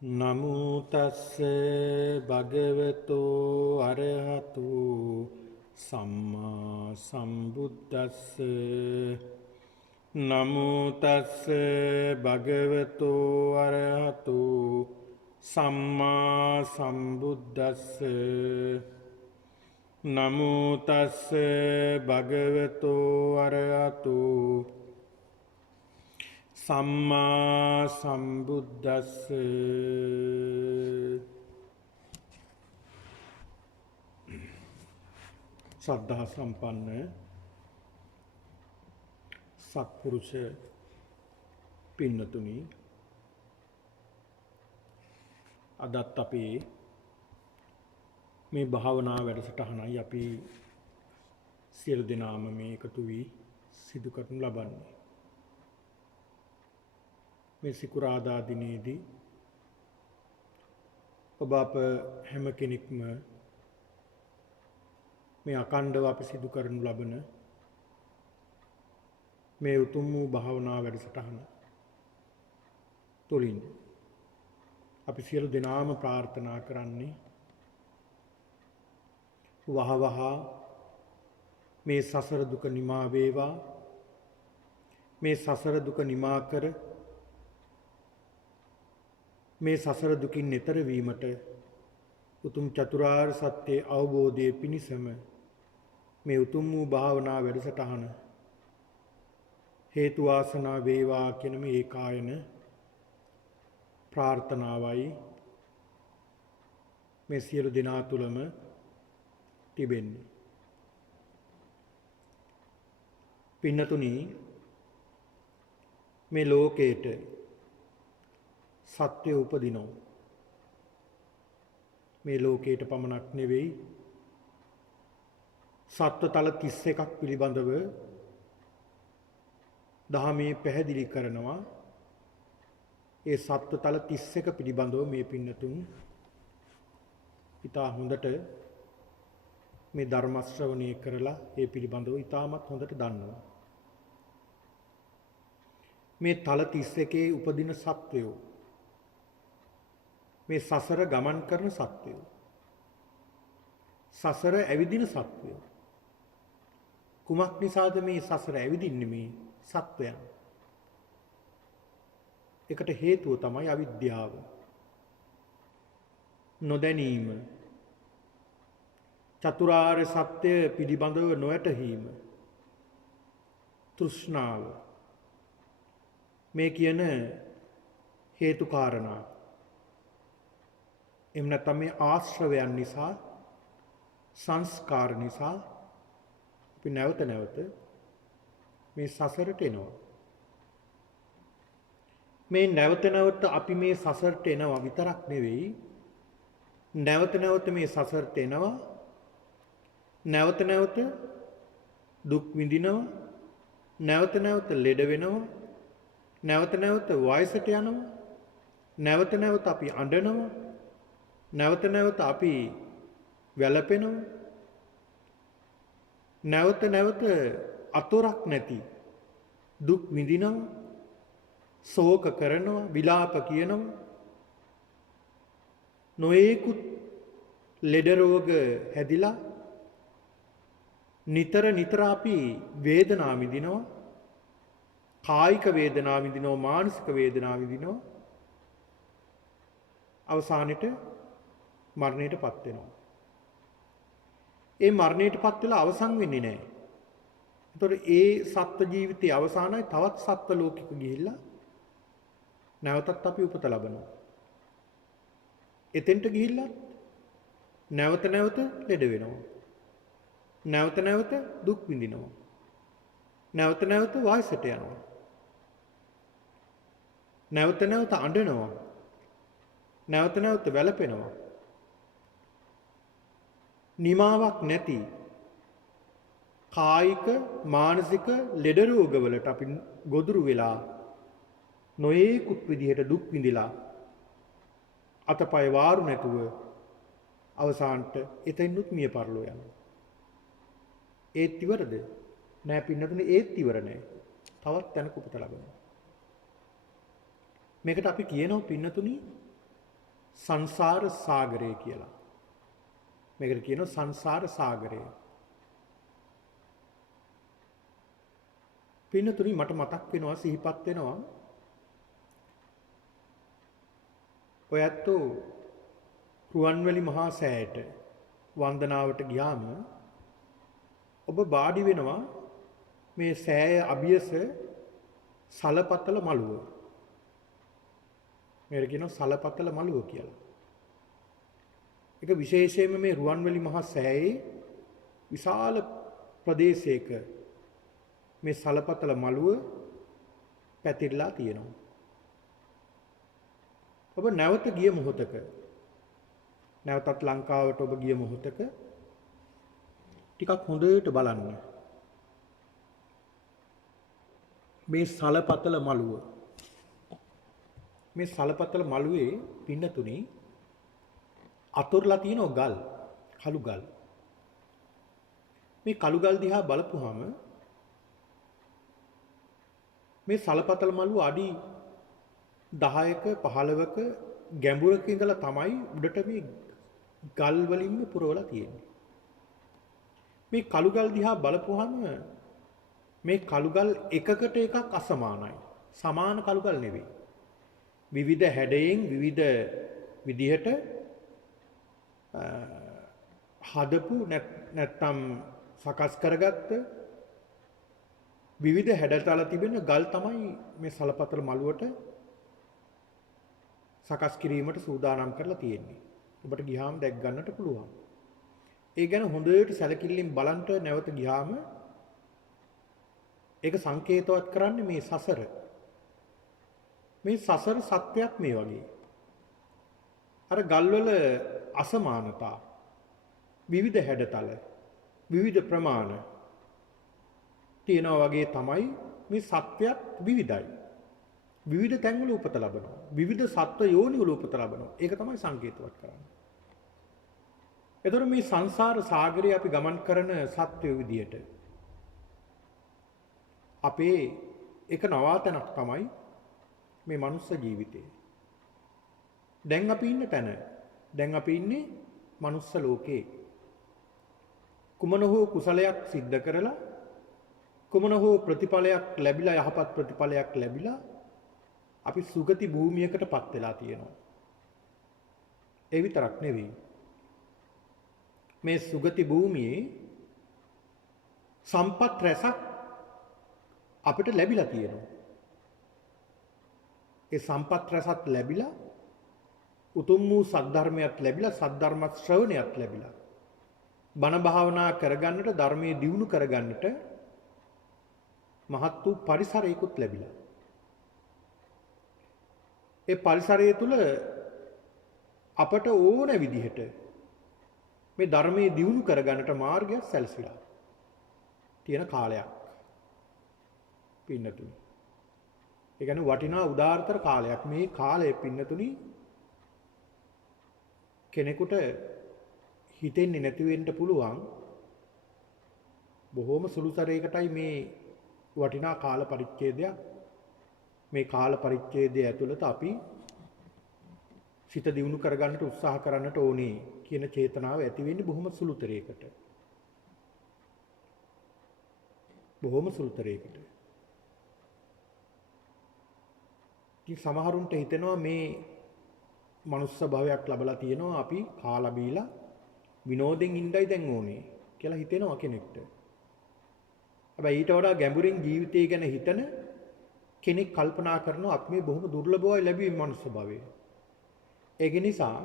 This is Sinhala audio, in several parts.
නමෝ තස්ස භගවතෝ අරහතු සම්මා සම්බුද්දස්ස නමෝ තස්ස භගවතෝ අරහතු සම්මා සම්බුද්දස්ස නමෝ තස්ස භගවතෝ අරහතු සම්මා සම්බුද්දස්ස සද්ධා සම්පන්න සත්පුරුෂ පින්නතුනි, අදත් අපි මේ භාවනා වැඩසටහනයි අපි සියලු දෙනාම මේ එකතු වී සිදු කරනු ලබන්නේ. මේ සිකුරාදා දිනේදී ඔබ අප හැම කෙනෙක්ම මේ අකණ්ඩව අපි සිදු කරනු ලබන මේ උතුම් වූ භාවනා වැඩසටහන තුළින් අපි සියලු දෙනාම ප්‍රාර්ථනා කරන්නේ වහවහ මේ සසර දුක නිමා වේවා. මේ සසර දුක නිමා කර මේ සසර දුකින් එතර වීමට උතුම් චතුරාර්ය සත්‍ය අවබෝධයේ පිණිසම මේ උතුම් වූ භාවනා වැඩසටහන හේතු වාසනා වේවා කියන මේ ඒකායන ප්‍රාර්ථනාවයි මේ සියලු දෙනා තුළම තිබෙන්නේ. පින්නතුනි, මේ ලෝකේට සත්‍ය උපදිනෝ මේ ලෝකයට පමණක් නෙවෙයි, සත්වතල 31ක් පිළිබඳව දහමේ පැහැදිලි කරනවා. ඒ සත්වතල 31 පිළිබඳව මේ පින්නතුන් ඉතා හොඳට මේ ධර්ම ශ්‍රවණය කරලා ඒ පිළිබඳව ඉතාමත් හොඳට දන්නවා. මේ තල 31 උපදින සත්වයෝ, මේ සසර ගමන් කරන සත්වයෝ, සසර ඇවිදින සත්වයෝ. කුමක් නිසාද මේ සසර ඇවිදින්නේ මේ සත්වයන්? ඒකට හේතුව තමයි අවිද්‍යාව, නොදැනීම, චතුරාර්ය සත්‍ය පිළිබඳව නොයැටහීම, තෘෂ්ණාව. මේ කියන හේතු කාරණා, එහෙම නැත්නම් මේ ආශ්‍රවයන් නිසා, සංස්කාර නිසා අපි නැවත නැවත මේ සසරට එනවා. මේ නැවත නැවත අපි මේ සසරට එනවා විතරක් නෙවෙයි, නැවත නැවත මේ සසරට එනවා, නැවත නැවත දුක් විඳිනවා, නැවත නැවත ලෙඩ වෙනවා, නැවත නැවත වයසට යනවා, නැවත නැවත අපි අඬනවා, නැවත නැවත අපි වැළපෙනවා, නැවත නැවත අතොරක් නැති දුක් විඳිනවා, ශෝක කරනවා, විලාප කියනවා, නොයෙකුත් ලෙඩ රෝග හැදිලා නිතර නිතර අපි වේදනා විඳිනවා, කායික වේදනා විඳිනවා, මානසික වේදනා විඳිනවා, අවසානෙට මරණයටපත් වෙනවා. ඒ මරණයටපත් වෙලා අවසන් වෙන්නේ නැහැ. ඒතකොට ඒ සත්ත්ව ජීවිතයේ අවසානයි තවත් සත්ත්ව ලෝකෙක ගිහිල්ලා නැවතත් අපි උපත ලබනවා. එතෙන්ට ගිහිල්ලා නැවත නැවත ලෙඩ වෙනවා. නැවත නැවත දුක් විඳිනවා. නැවත නැවත වයසට යනවා. නැවත නැවත අඬනවා. නැවත නැවත වැළපෙනවා. නිමාවක් නැති කායික මානසික ලෙඩ රෝගවලට අපි ගොදුරු වෙලා නොයේකුත් විදිහට දුක් විඳිලා අතපය වාරු නැතුව අවසානට එතෙන්නුත් මිය පරලෝ යනවා. ඒත් ඉවරද? නෑ පින්නතුනේ, ඒත් ඉවර නෑ. තවත් තැනක උපත ලබනවා. මේකට අපි කියනවා පින්නතුනි සංසාර සාගරය කියලා. මේකට කියනවා සංසාර සාගරය. පින්නතුනි මට මතක් වෙනවා සිහිපත් වෙනවා ඔයත් රුවන්වැලි මහා සෑයට වන්දනාවට ගියාම ඔබ වාඩි වෙනවා මේ සෑය අභියස සලපතල මළුව. මේකට කියනවා සලපතල මළුව කියලා. ඒක විශේෂයෙන්ම මේ රුවන්වැලි මහා සෑයේ විශාල ප්‍රදේශයක මේ සලපතල මළුව පැතිරලා තියෙනවා. ඔබ නැවත ගිය මොහොතක නැවතත් ලංකාවට ඔබ ගිය මොහොතක ටිකක් හොඳට බලන්න මේ සලපතල මළුව. මේ සලපතල මළුවේ පින්නතුනි අතුරුලා තියෙන ගල්, කළු ගල්. මේ කළු ගල් දිහා බලපුවාම මේ සලපතල මළුව අඩි 10ක 15ක ගැඹුරක ඉඳලා තමයි උඩට මේ ගල් වලින්ම පුරවලා තියෙන්නේ. මේ කළු ගල් දිහා බලපුවාම මේ කළු ගල් එකකට එකක් අසමානයි. සමාන කළු ගල් නෙවෙයි. විවිධ හැඩයෙන් විවිධ විදිහට හදපු නැත්නම් සකස් කරගත්ත විවිධ හැඩතල තිබෙන ගල් තමයි මේ සලපතල මළුවට සකස් කිරීමට සූදානම් කරලා තියෙන්නේ. ඔබට ගියාම දැක් ගන්නට පුළුවන්. ඒ ගැන හොඳට සැලකිල්ලෙන් බලන්ට නැවත ගියාම ඒක සංකේතවත් කරන්නේ මේ සසර. මේ සසර සත්‍යයක් මේ වගේ. අර ගල්වල අසමානතා, විවිධ හැඩතල, විවිධ ප්‍රමාණ තියෙනවා වගේ තමයි මේ සත්‍යයක් විවිධයි. විවිධ තැන්වල උපත ලබනවා. විවිධ සත්ව යෝනිවල උපත ලබනවා. ඒක තමයි සංකේතවත් කරන්නේ. එතකොට මේ සංසාර සාගරේ අපි ගමන් කරන සත්‍ය විදියට අපේ එක නවාතනක් තමයි මේ මනුස්ස ජීවිතය. දැන් අපි ඉන්න තැන. දැන් අපි ඉන්නේ මනුස්ස ලෝකේ. කුමන හෝ කුසලයක් සිද්ධ කරලා කුමන හෝ ප්‍රතිඵලයක් ලැබිලා යහපත් ප්‍රතිඵලයක් ලැබිලා අපි සුගති භූමියකටපත් වෙලා තියෙනවා. ඒ විතරක් නෙවෙයි. මේ සුගති භූමියේ සම්පත් රැසක් අපිට ලැබිලා තියෙනවා. ඒ සම්පත් රැසත් ලැබිලා උතුම් වූ සද්ධර්මයක් ලැබිලා සද්ධර්ම ශ්‍රවණයක් ලැබිලා බණ භාවනා කරගන්නට ධර්මයේ දියුණු කරගන්නට මහත් වූ පරිසරයකුත් ලැබිලා. ඒ පරිසරය තුල අපට ඕන විදිහට මේ ධර්මයේ දියුණු කරගන්නට මාර්ගයක් සැලසිලා තියෙන කාලයක් පින්නතුනි. ඒ කියන්නේ වටිනා උදාාරතර කාලයක්. මේ කාලය පින්නතුනි කෙනෙකුට හිතෙන්නේ නැති වෙන්න පුළුවන්. බොහොම සුළුතරයකටයි මේ වටිනා කාල පරිච්ඡේදයක්. මේ කාල පරිච්ඡේදය ඇතුළත අපි සිත දියුණු කරගන්නට උත්සාහ කරන්නට ඕනේ කියන චේතනාව ඇති වෙන්නේ බොහොම සුළුතරයකට. බොහොම සුළුතරයකට. ඉතින් සමහරුන්ට හිතෙනවා මේ මනුස්ස භවයක් ලැබලා තියෙනවා අපි කාලා බීලා විනෝදෙන් ඉඳයි දැන් ඕනේ කියලා හිතෙනවා කෙනෙක්ට. හැබැයි ඊට වඩා ගැඹුරින් ජීවිතය ගැන හිතන කෙනෙක් කල්පනා කරනවා අපි මේ බොහොම දුර්ලභවයි ලැබුවේ මනුස්ස භවයේ. ඒක නිසා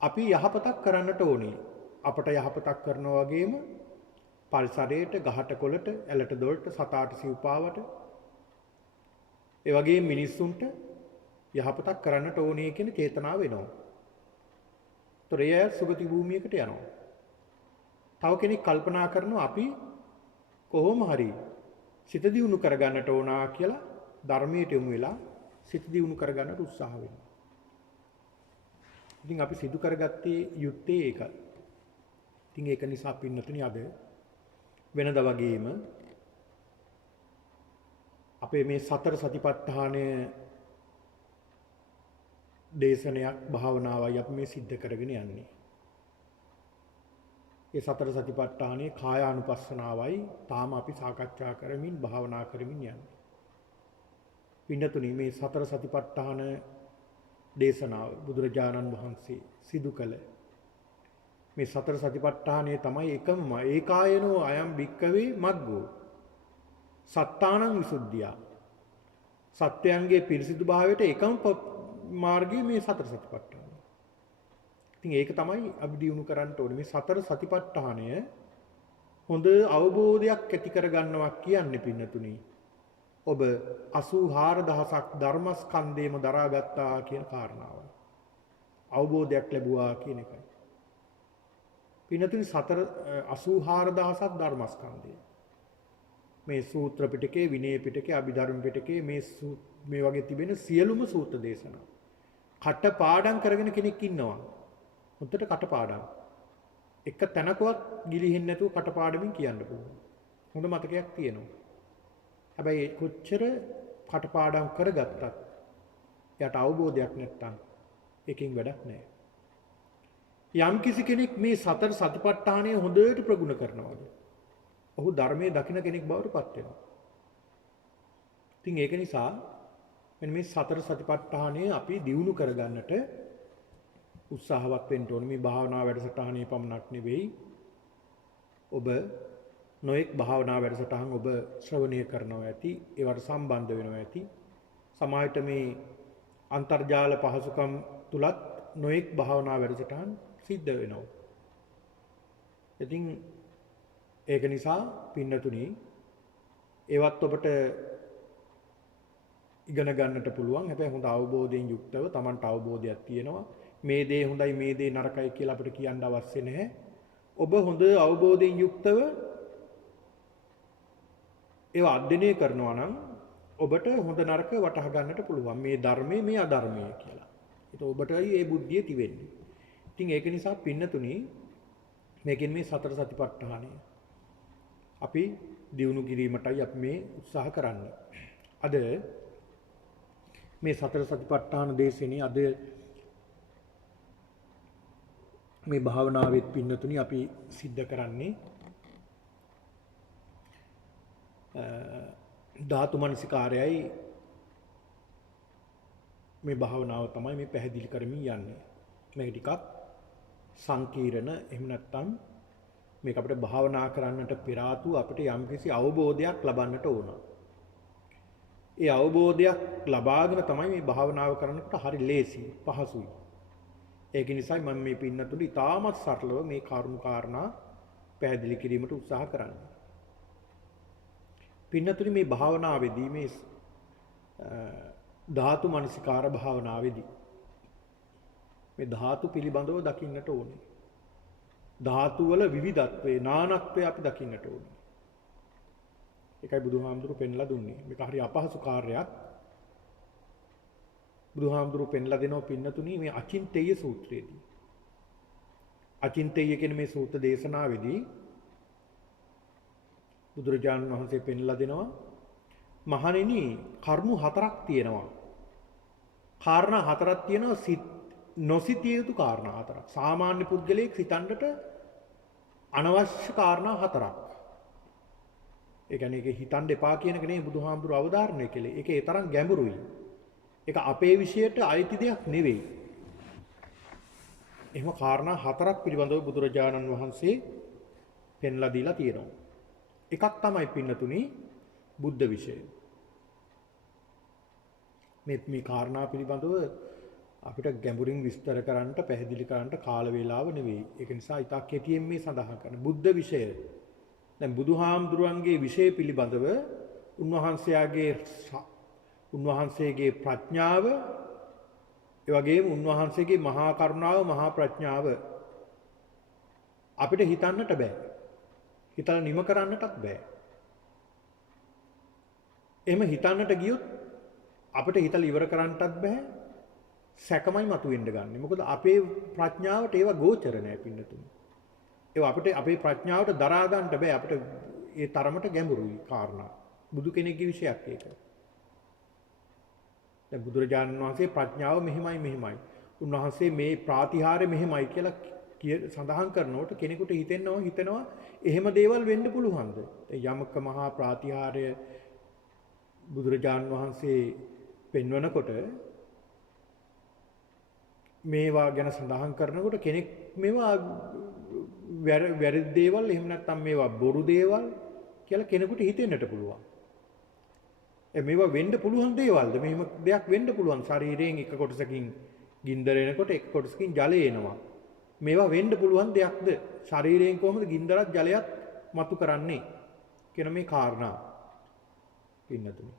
අපි යහපතක් කරන්නට ඕනේ. අපට යහපතක් කරනවා වගේම පරිසරයට, ගහට කොළට, ඇලට දොළට, සතාට සිව්පාවට ඒ වගේම මිනිස්සුන්ට යහපතක් කරන්නට ඕනේ කියන චේතනාව එනවා. ඒතර එය සුගති භූමියකට යනවා. තව කෙනෙක් කල්පනා කරනවා අපි කොහොම හරි සිත දියුණු කරගන්නට ඕනා කියලා ධර්මයට යොමු වෙලා සිත දියුණු කරගන්නට උත්සාහ වෙනවා. ඉතින් අපි සිදු කරගත්තේ යුත්තේ ඒක. ඉතින් ඒක නිසා පින්නතුනි අද වෙනදා වගේම අපේ මේ සතර සතිපට්ඨානය දේශනයක් භාවනාවයි අපි මේ සිද්ධ කරගෙන යන්නේ. ඒ සතර සතිපට්ඨානයේ කායානුපස්සනාවයි තාම අපි සාකච්ඡා කරමින් භාවනා කරමින් යන්නේ. පින්නතුනි මේ සතර සතිපට්ඨාන දේශනාව බුදුරජාණන් වහන්සේ සිදු කළ මේ සතර සතිපට්ඨානය තමයි එකම ඒකායනෝ අයම් භික්කවේ මග්ගෝ සත්තානං විසුද්ධිය. සත්‍යයන්ගේ පිරිසිදු භාවයට එකම මාර්ගය මේ සතර සතිපට්ඨානය. ඉතින් ඒක තමයි අපි දියුණු කරන්න ඕනේ. මේ සතර සතිපට්ඨානය හොඳ අවබෝධයක් ඇති කර ගන්නවා කියන්නේ පින්නතුනි. ඔබ 84000ක් ධර්මස්කන්ධේම දරාගත්තා කියන කාරණාව. අවබෝධයක් ලැබුවා කියන එකයි. පින්නතුනි 84000ක් ධර්මස්කන්ධය. මේ සූත්‍ර පිටකේ, විනය පිටකේ, අභිධර්ම පිටකේ මේ වගේ තිබෙන සියලුම සූත්‍ර දේශනා කටපාඩම් කරගෙන කෙනෙක් ඉන්නවා. හොඳට කටපාඩම්. එක තැනකවත් ගිලිහෙන්නේ නැතුව කටපාඩමින් කියන්න පුළුවන්. හොඳ මතකයක් තියෙනවා. හැබැයි කොච්චර කටපාඩම් කරගත්තත් යට අවබෝධයක් නැත්තම් එකකින් වැඩක් නැහැ. යම් කිසි කෙනෙක් මේ සතර සතිපට්ඨානය හොඳට ප්‍රගුණ කරනවාද ඔහු ධර්මයේ දකින්න කෙනෙක් බවට පත් වෙනවා. ඉතින් ඒක නිසා මෙන්න මේ සතර සතිපට්ඨානය අපි දියුණු කරගන්නට උත්සාහවත් වෙන්න ඕනේ. මේ භාවනා වැඩසටහනේ පමණක් නෙවෙයි. ඔබ නොඑක් භාවනා වැඩසටහන් ඔබ ශ්‍රවණය කරනවා ඇති, ඒවට සම්බන්ධ වෙනවා ඇති. සමාජයට මේ අන්තර්ජාල පහසුකම් තුලත් නොඑක් භාවනා වැඩසටහන් සිද්ධ වෙනවා. ඉතින් ඒක නිසා පින්නතුනි ඒවත් ඔබට ඉගෙන ගන්නට පුළුවන්. හැබැයි හොඳ අවබෝධයෙන් යුක්තව Tamanට අවබෝධයක් තියෙනවා. මේ දේ හොඳයි මේ දේ නරකයි කියලා අපිට කියන්න අවශ්‍ය නැහැ. ඔබ හොඳ අවබෝධයෙන් යුක්තව ඒවා අධ්‍යයනය කරනවා නම් ඔබට හොඳ නරක වටහා ගන්නට පුළුවන්. මේ ධර්මයේ මේ අධර්මයේ කියලා. ඒක ඔබටයි ඒ බුද්ධිය තිබෙන්නේ. ඉතින් ඒක නිසා පින්නතුනි මේකෙන් මේ සතර සතිපට්ඨානය අපි දියුණු කිරීමටයි අපි මේ උත්සාහ කරන්නේ. අද මේ සතර සතිපට්ඨාන දේශනේ අද මේ භාවනාවෙත් පින්නතුනි අපි සිද්ධ කරන්නේ ධාතු මනසිකාරයයි මේ භාවනාව තමයි මේ පැහැදිලි කරමින් යන්නේ. මේක ටිකක් සංකීර්ණ, එහෙම නැත්නම් මේක අපිට භාවනා කරන්නට පෙර ආතු අපිට යම්කිසි අවබෝධයක් ලබන්නට ඕන. ඒ අවබෝධයක් ලබාගෙන තමයි මේ භාවනාව කරනකොට හරි ලේසි, පහසුයි. ඒක නිසායි මම මේ පින්නතුළු ඉතාමත් සරලව මේ කරුණු කාරණා පැහැදිලි කිරීමට උත්සාහ කරන්නේ. පින්නතුළු මේ භාවනාවේදී මේ ධාතු මනසිකාර භාවනාවේදී මේ ධාතු පිළිබඳව දකින්නට ඕනේ. ධාතු වල විවිධත්වය, නානත්වය අපි දකින්නට ඕනේ. ඒකයි බුදුහාමුදුරුවෝ පෙන්ලා දුන්නේ. මේක හරි අපහසු කාර්යයක්. බුදුහාමුදුරුවෝ පෙන්ලා දෙනවා පින්නතුණි මේ අචින්තේය සූත්‍රයේදී. අචින්තේය කියන මේ සූත්‍ර දේශනාවේදී බුදුරජාණන් වහන්සේ පෙන්ලා දෙනවා මහණෙනි කරුණු හතරක් තියෙනවා. කාරණා හතරක් තියෙනවා නොසිතිය යුතු කාරණා හතරක්. සාමාන්‍ය පුද්ගලයෙක් සිතන්නට අනවශ්‍ය කාරණා හතරක්. ඒ කියන්නේ ඒක හිතන්න එපා කියන එක නෙවෙයි බුදුහාමුදුරුවෝ අවධාරණය කළේ. ඒකේ තරම් ගැඹුරුයි. ඒක අපේ විෂයට අයිති දෙයක් නෙවෙයි. එහෙම කාරණා හතරක් පිළිබඳව බුදුරජාණන් වහන්සේ පෙන්ලා දීලා තියෙනවා. එකක් තමයි පින්නතුනි බුද්ධ විෂය. මේ කාරණා පිළිබඳව අපිට ගැඹුරින් විස්තර කරන්න, පැහැදිලි කරන්න කාල වේලාව නෙවෙයි. ඒක නිසා ඉතා කෙටියෙන් මේ සඳහන් කරන බුද්ධ විෂය. දැන් බුදුහාමුදුරන්ගේ විෂය පිළිබඳව උන්වහන්සේගේ ප්‍රඥාව, ඒ වගේම උන්වහන්සේගේ මහා කරුණාව, මහා ප්‍රඥාව අපිට හිතන්නට බෑ. හිතලා නිම කරන්නටත් බෑ. එහෙම හිතන්නට ගියොත් අපිට හිතලා ඉවර කරන්නටත් බෑ. සැකමයි මතුවෙන්න ගන්න. මොකද අපේ ප්‍රඥාවට ඒවා ගෝචර නෑ පින්නතුනි. ඒවා අපිට අපේ ප්‍රඥාවට දරා ගන්න බෑ. අපිට ඒ තරමට ගැඹුරුයි කාරණා. බුදු කෙනෙක්ගේ විෂයක් ඒක. දැන් බුදුරජාණන් වහන්සේ ප්‍රඥාව මෙහිමයි. උන්වහන්සේ මේ ප්‍රාතිහාර්ය මෙහිමයි කියලා සඳහන් කරනකොට කෙනෙකුට හිතෙනවා එහෙම දේවල් වෙන්න පුළුවන්ද? යමක මහා ප්‍රාතිහාර්ය බුදුරජාණන් වහන්සේ පෙන්වනකොට මේවා ගැන සඳහන් කරනකොට කෙනෙක් මේවා වැරදි දේවල් එහෙම නැත්නම් මේවා බොරු දේවල් කියලා කෙනෙකුට හිතෙන්නට පුළුවන්. මේවා වෙන්න පුළුවන් දේවල්ද? මෙහෙම දෙයක් වෙන්න පුළුවන්. ශරීරයෙන් එක කොටසකින් ගින්දර එනකොට එක කොටසකින් ජලය එනවා. මේවා වෙන්න පුළුවන් දෙයක්ද? ශරීරයෙන් කොහොමද ගින්දරත් ජලයත් මතු කරන්නේ කියන මේ කාරණා පින්නතුනි.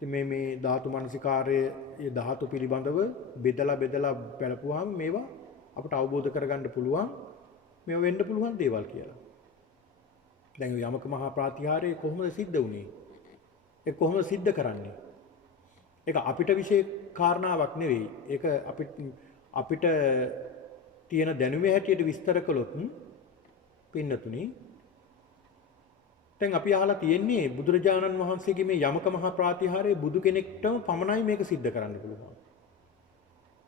මේ ධාතු මනසිකාර්යයේ ධාතු පිළිබඳව බෙදලා බලපුවාම මේවා අපට අවබෝධ කරගන්න පුළුවන් මේවා වෙන්න පුළුවන් දේවල් කියලා. දැන් යමක මහා ප්‍රාතිහාර්ය කොහොමද සිද්ධ වුනේ? ඒක කොහොමද සිද්ධ කරන්නේ? ඒක අපිට විශේෂ කාරණාවක් නෙවෙයි. ඒක අපිට තියෙන දැනුමේ හැටියට විස්තර කළොත් පින්නතුනි දැන් අපි අහලා තියෙන්නේ බුදුරජාණන් වහන්සේගේ මේ යමක මහා ප්‍රාතිහාර්ය බුදු කෙනෙක්ටම පමණයි මේක සිද්ධ කරන්න පුළුවන්.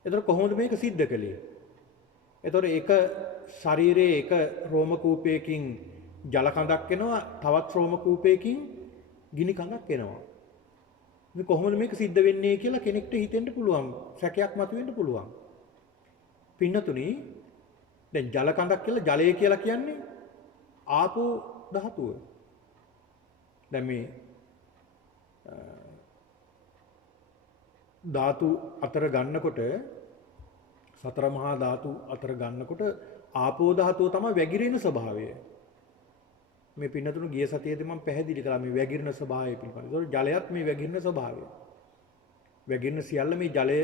එතකොට කොහොමද මේක සිද්ධ කළේ? එතකොට එක ශරීරයේ එක රෝම කූපයකින් ජල කඳක් එනවා, තවත් රෝම කූපයකින් ගිනි කඳක් එනවා. මේ කොහොමද මේක සිද්ධ වෙන්නේ කියලා කෙනෙක්ට හිතෙන්න පුළුවන්. සැකයක් මතුවෙන්න පුළුවන්. පින්නතුනි දැන් ජල කඳක් කියලා ජලය කියලා කියන්නේ ආපෝ ධාතුව. දැන් මේ ධාතු අතර ගන්නකොට සතර මහා ධාතු අතර ගන්නකොට ආපෝ ධාතුව තමයි වැగిරෙන ස්වභාවය. මේ පින්නතුණු ගිය සතියේදී මම පැහැදිලි කළා මේ වැగిරෙන ස්වභාවය පිළිබඳව. ඒක ජලයත් මේ වැగిරෙන ස්වභාවය. වැగిරෙන සියල්ල මේ ජලය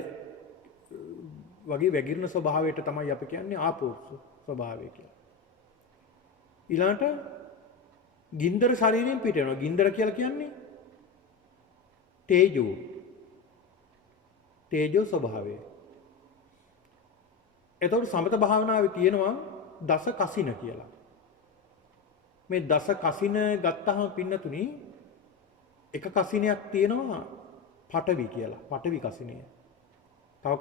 වගේ වැగిරෙන ස්වභාවයට තමයි අපි කියන්නේ ආපෝ ස්වභාවය කියලා. ඊළඟට ගින්දර ශරීරයෙන් පිට වෙනවා. ගින්දර කියලා කියන්නේ තේජෝ ස්වභාවය. එතකොට සමත භාවනාවේ තියෙනවා දස කසින කියලා. මේ දස කසින ගත්තහම පින්නතුනි එක කසිනයක් තියෙනවා පඨවි කියලා. පඨවි කසිනය. තව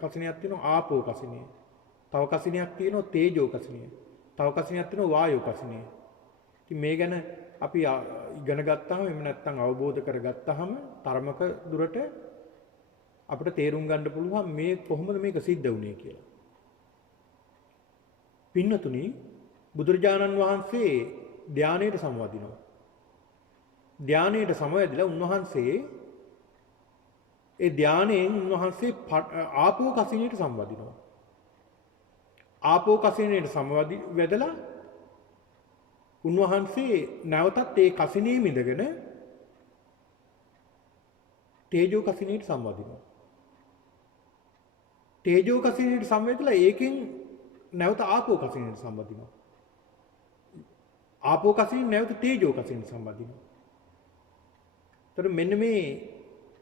කසිනයක් තියෙනවා ආපෝ කසිනය. තව කසිනයක් තියෙනවා තේජෝ කසිනය. තව කසිනයක් තියෙනවා වායෝ කසිනය. ඉතින් මේ ගැන අපි ඉගෙන ගත්තාම එහෙම නැත්නම් අවබෝධ කරගත්තාම තරමක දුරට අපිට තේරුම් ගන්න පුළුවන් මේ කොහොමද මේක සිද්ධ වුනේ කියලා. පින්නතුනි බුදුරජාණන් වහන්සේ ධානයට සමවදිනවා. ධානයට සමවැදිලා උන්වහන්සේ ඒ ධානයෙන් උන්වහන්සේ ආපෝ කසිනයට සමවදිනවා. ආපෝ කසිනයට සමවැදලා උන්වහන්සේ නැවතත් ඒ කසිනේ මිදගෙන තේජෝ කසිනයට සමවදිනවා. තේජෝ කසිනයට සමවැදලා ඒකෙන් නැවත ආපෝ කසිනයට සම්බන්ධිනවා. ආපෝ කසිනින් නැවත තේජෝ කසිනයට සම්බන්ධිනවා. එතකොට මෙන්න මේ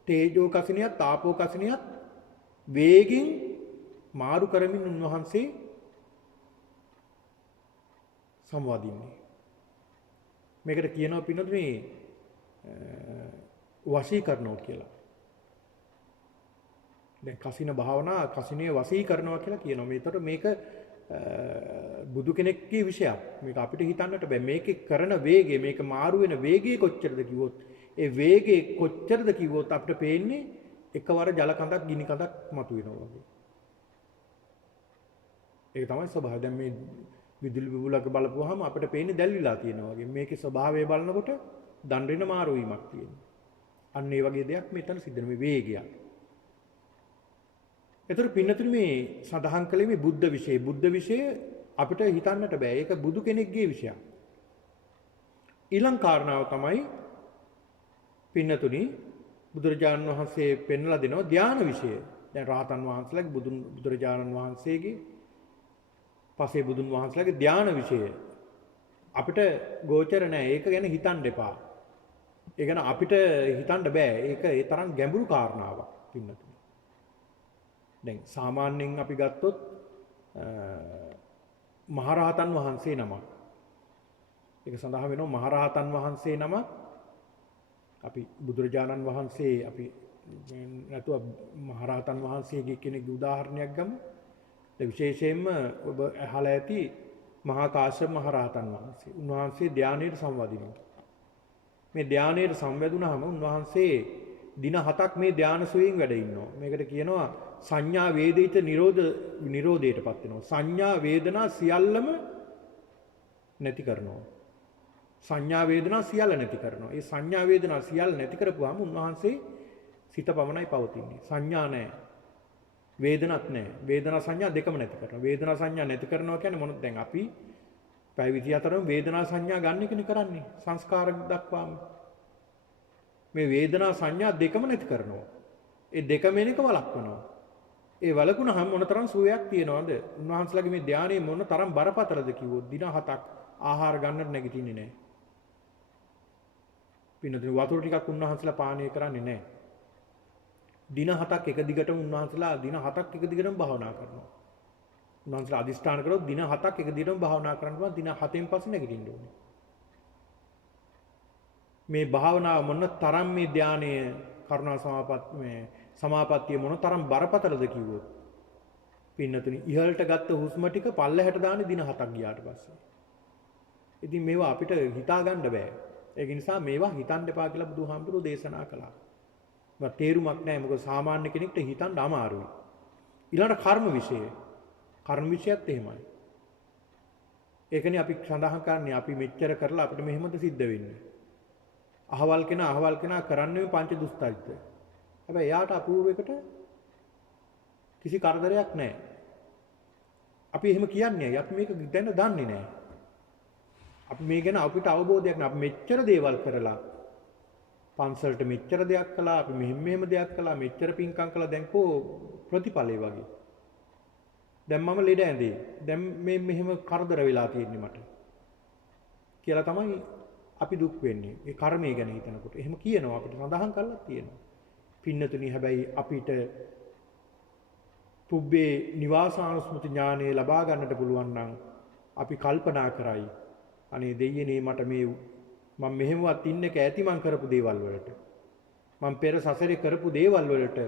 තේජෝ කසිනියත් ආපෝ කසිනියත් වේගින් මාරු කරමින් උන්වහන්සේ සම්වාදින්නේ. මේකට කියනවා පින්නොත් මේ වශී කරනවා කියලා. දැන් කසින භාවනා කසිනේ වශී කරනවා කියලා කියනවා. මේතර මේක බුදු කෙනෙක්ගේ විෂයක්. මේක අපිට හිතන්නට බෑ. මේකේ කරන වේගය, මේක මාරු වෙන වේගය කොච්චරද කිව්වොත්, ඒ වේගය කොච්චරද කිව්වොත් අපිට පේන්නේ එකවර ජල කඳක් ගිනි කඳක් මතුවෙනවා වගේ. ඒක තමයි ස්වභාවය. දැන් මේ විදුලි බුබුලක බලපුවාම අපිට පේන්නේ දැල්විලා තියෙනවා වගේ. මේකේ ස්වභාවය බලනකොට දණ්ඩින මාරු වීමක් තියෙනවා. අන්න ඒ වගේ දෙයක් මෙතන සිද්ධ වෙන මේ වේගයක්. ඒතර පින්නතුනි මේ සඳහන් කළේ මේ බුද්ධ විෂය අපිට හිතන්නට බෑ. ඒක බුදු කෙනෙක්ගේ විෂයක්. ඊළඟ කාරණාව තමයි පින්නතුනි බුදුරජාණන් වහන්සේ පෙන්වලා දෙනවා ධාන විෂය. දැන් රහතන් වහන්සේලාගේ බුදුරජාණන් වහන්සේගේ පසේ බුදුන් වහන්සේලාගේ ධාන විෂය අපිට ගෝචර නෑ. ඒක ගැන හිතන්න එපා. ඒ ගැන අපිට හිතන්න බෑ. ඒක ඒ තරම් ගැඹුරු කාරණාවක් පින්නතුනි. දැන් සාමාන්‍යයෙන් අපි ගත්තොත් මහරහතන් වහන්සේ නමක්. ඒක සඳහන් වෙනවා මහරහතන් වහන්සේ නමක් අපි බුදුරජාණන් වහන්සේ අපි නැතුව මහරහතන් වහන්සේගේ කෙනෙකුගේ උදාහරණයක් ගමු. විශේෂයෙන්ම ඔබ අහලා ඇති මහා කාශ්‍යප මහරහතන් වහන්සේ. උන්වහන්සේ ධානයට සම්වදිනවා. මේ ධානයට සම්වැදුනහම උන්වහන්සේ දින 7ක් මේ ධාන සුවයෙන් වැඩ ඉන්නවා. මේකට කියනවා සංඥා වේදිත නිරෝධයටපත් වෙනවා. සංඥා වේදනා සියල්ලම නැති කරනවා. සංඥා වේදනා සියල්ල නැති කරනවා. ඒ සංඥා වේදනා සියල්ල නැති කරපුවාම උන්වහන්සේ සිත පමණයි පවතින්නේ. සංඥා නැහැ. වේදනත් නැහැ. වේදනා සංඥා දෙකම නැති කරනවා. වේදනා සංඥා නැති කරනවා කියන්නේ මොනවද? දැන් අපි පැය 24ම වේදනා සංඥා ගන්න එකනේ කරන්නේ. සංස්කාර දක්වාම. මේ වේදනා සංඥා දෙකම නැති කරනවා. ඒ දෙකම එන එක වළක්වනවා. ඒ වළකුණහම මොනතරම් සුවයක් තියනවද? උන්වහන්සේලාගේ මේ ධානයේ මොන තරම් බරපතලද කිව්වොත් දින 7ක් ආහාර ගන්නට නැගිටින්නේ නැහැ. පින්නතුනි වතුර ටිකක් උන්වහන්සේලා පානය කරන්නේ නැහැ. දින 7ක් එක දිගටම උන්වහන්සේලා දින 7ක් එක දිගටම භාවනා කරනවා. උන්වහන්සේලා අදිෂ්ඨාන කරොත් දින 7ක් එක දිගටම භාවනා කරනවා. දින 7න් පස්සේ නැගිටින්න ඕනේ. මේ භාවනාව මොන තරම් මේ ධානය කරුණා සමාපත්තිය මොන තරම් බරපතලද කිව්වොත් පින්නතුනි ඉහළට ගත්ත හුස්ම ටික පල්ලෙහාට දාන්නේ දින 7ක් ගියාට පස්සේ. ඉතින් මේවා අපිට හිතා ගන්න බෑ. ඒක නිසා මේවා හිතන්න එපා කියලා බුදුහාමුදුරුවෝ දේශනා කළා. මම තේරුමක් නැහැ මොකද සාමාන්‍ය කෙනෙක්ට හිතන්න අමාරුයි. ඊළඟට කර්ම විශේෂය. කර්ම විශේෂයත් එහෙමයි. ඒකනේ අපි සඳහන් කරන්නේ අපි මෙච්චර කරලා අපිට මෙහෙමද සිද්ධ වෙන්නේ. අහවල් කෙනා කරන්නේ පංච දුස්තරිත. හැබැයි එයාට අපූර්වයකට කිසි කරදරයක් නැහැ. අපි එහෙම කියන්නේ අපි මේක දැන දන්නේ නැහැ. අපි මේ ගැන අපිට අවබෝධයක් නැහැ. අපි මෙච්චර දේවල් කරලා පන්සලට මෙච්චර දෙයක් කළා, අපි මෙහෙම දෙයක් කළා, මෙච්චර පින්කම් කළා දැන් කෝ ප්‍රතිඵලය වගේ. දැන් මම ලෙඩ ඇඳේ. දැන් මේ මෙහෙම කරදර වෙලා තියෙන්නේ මට. කියලා තමයි අපි දුක් වෙන්නේ. ඒ කර්මය ගැන හිතනකොට. එහෙම කියනවා අපිට සඳහන් කරලා තියෙනවා. පින්නතුනි හැබැයි අපිට පුබ්බේ නිවාසානුස්මෘති ඥානය ලබා ගන්නට පුළුවන් නම් අපි කල්පනා කරයි. අනේ දෙයියනේ මට මේ මම මෙහෙමවත් ඉන්න එක ඇති මං කරපු දේවල් වලට. මම පෙර සසරේ කරපු දේවල් වලට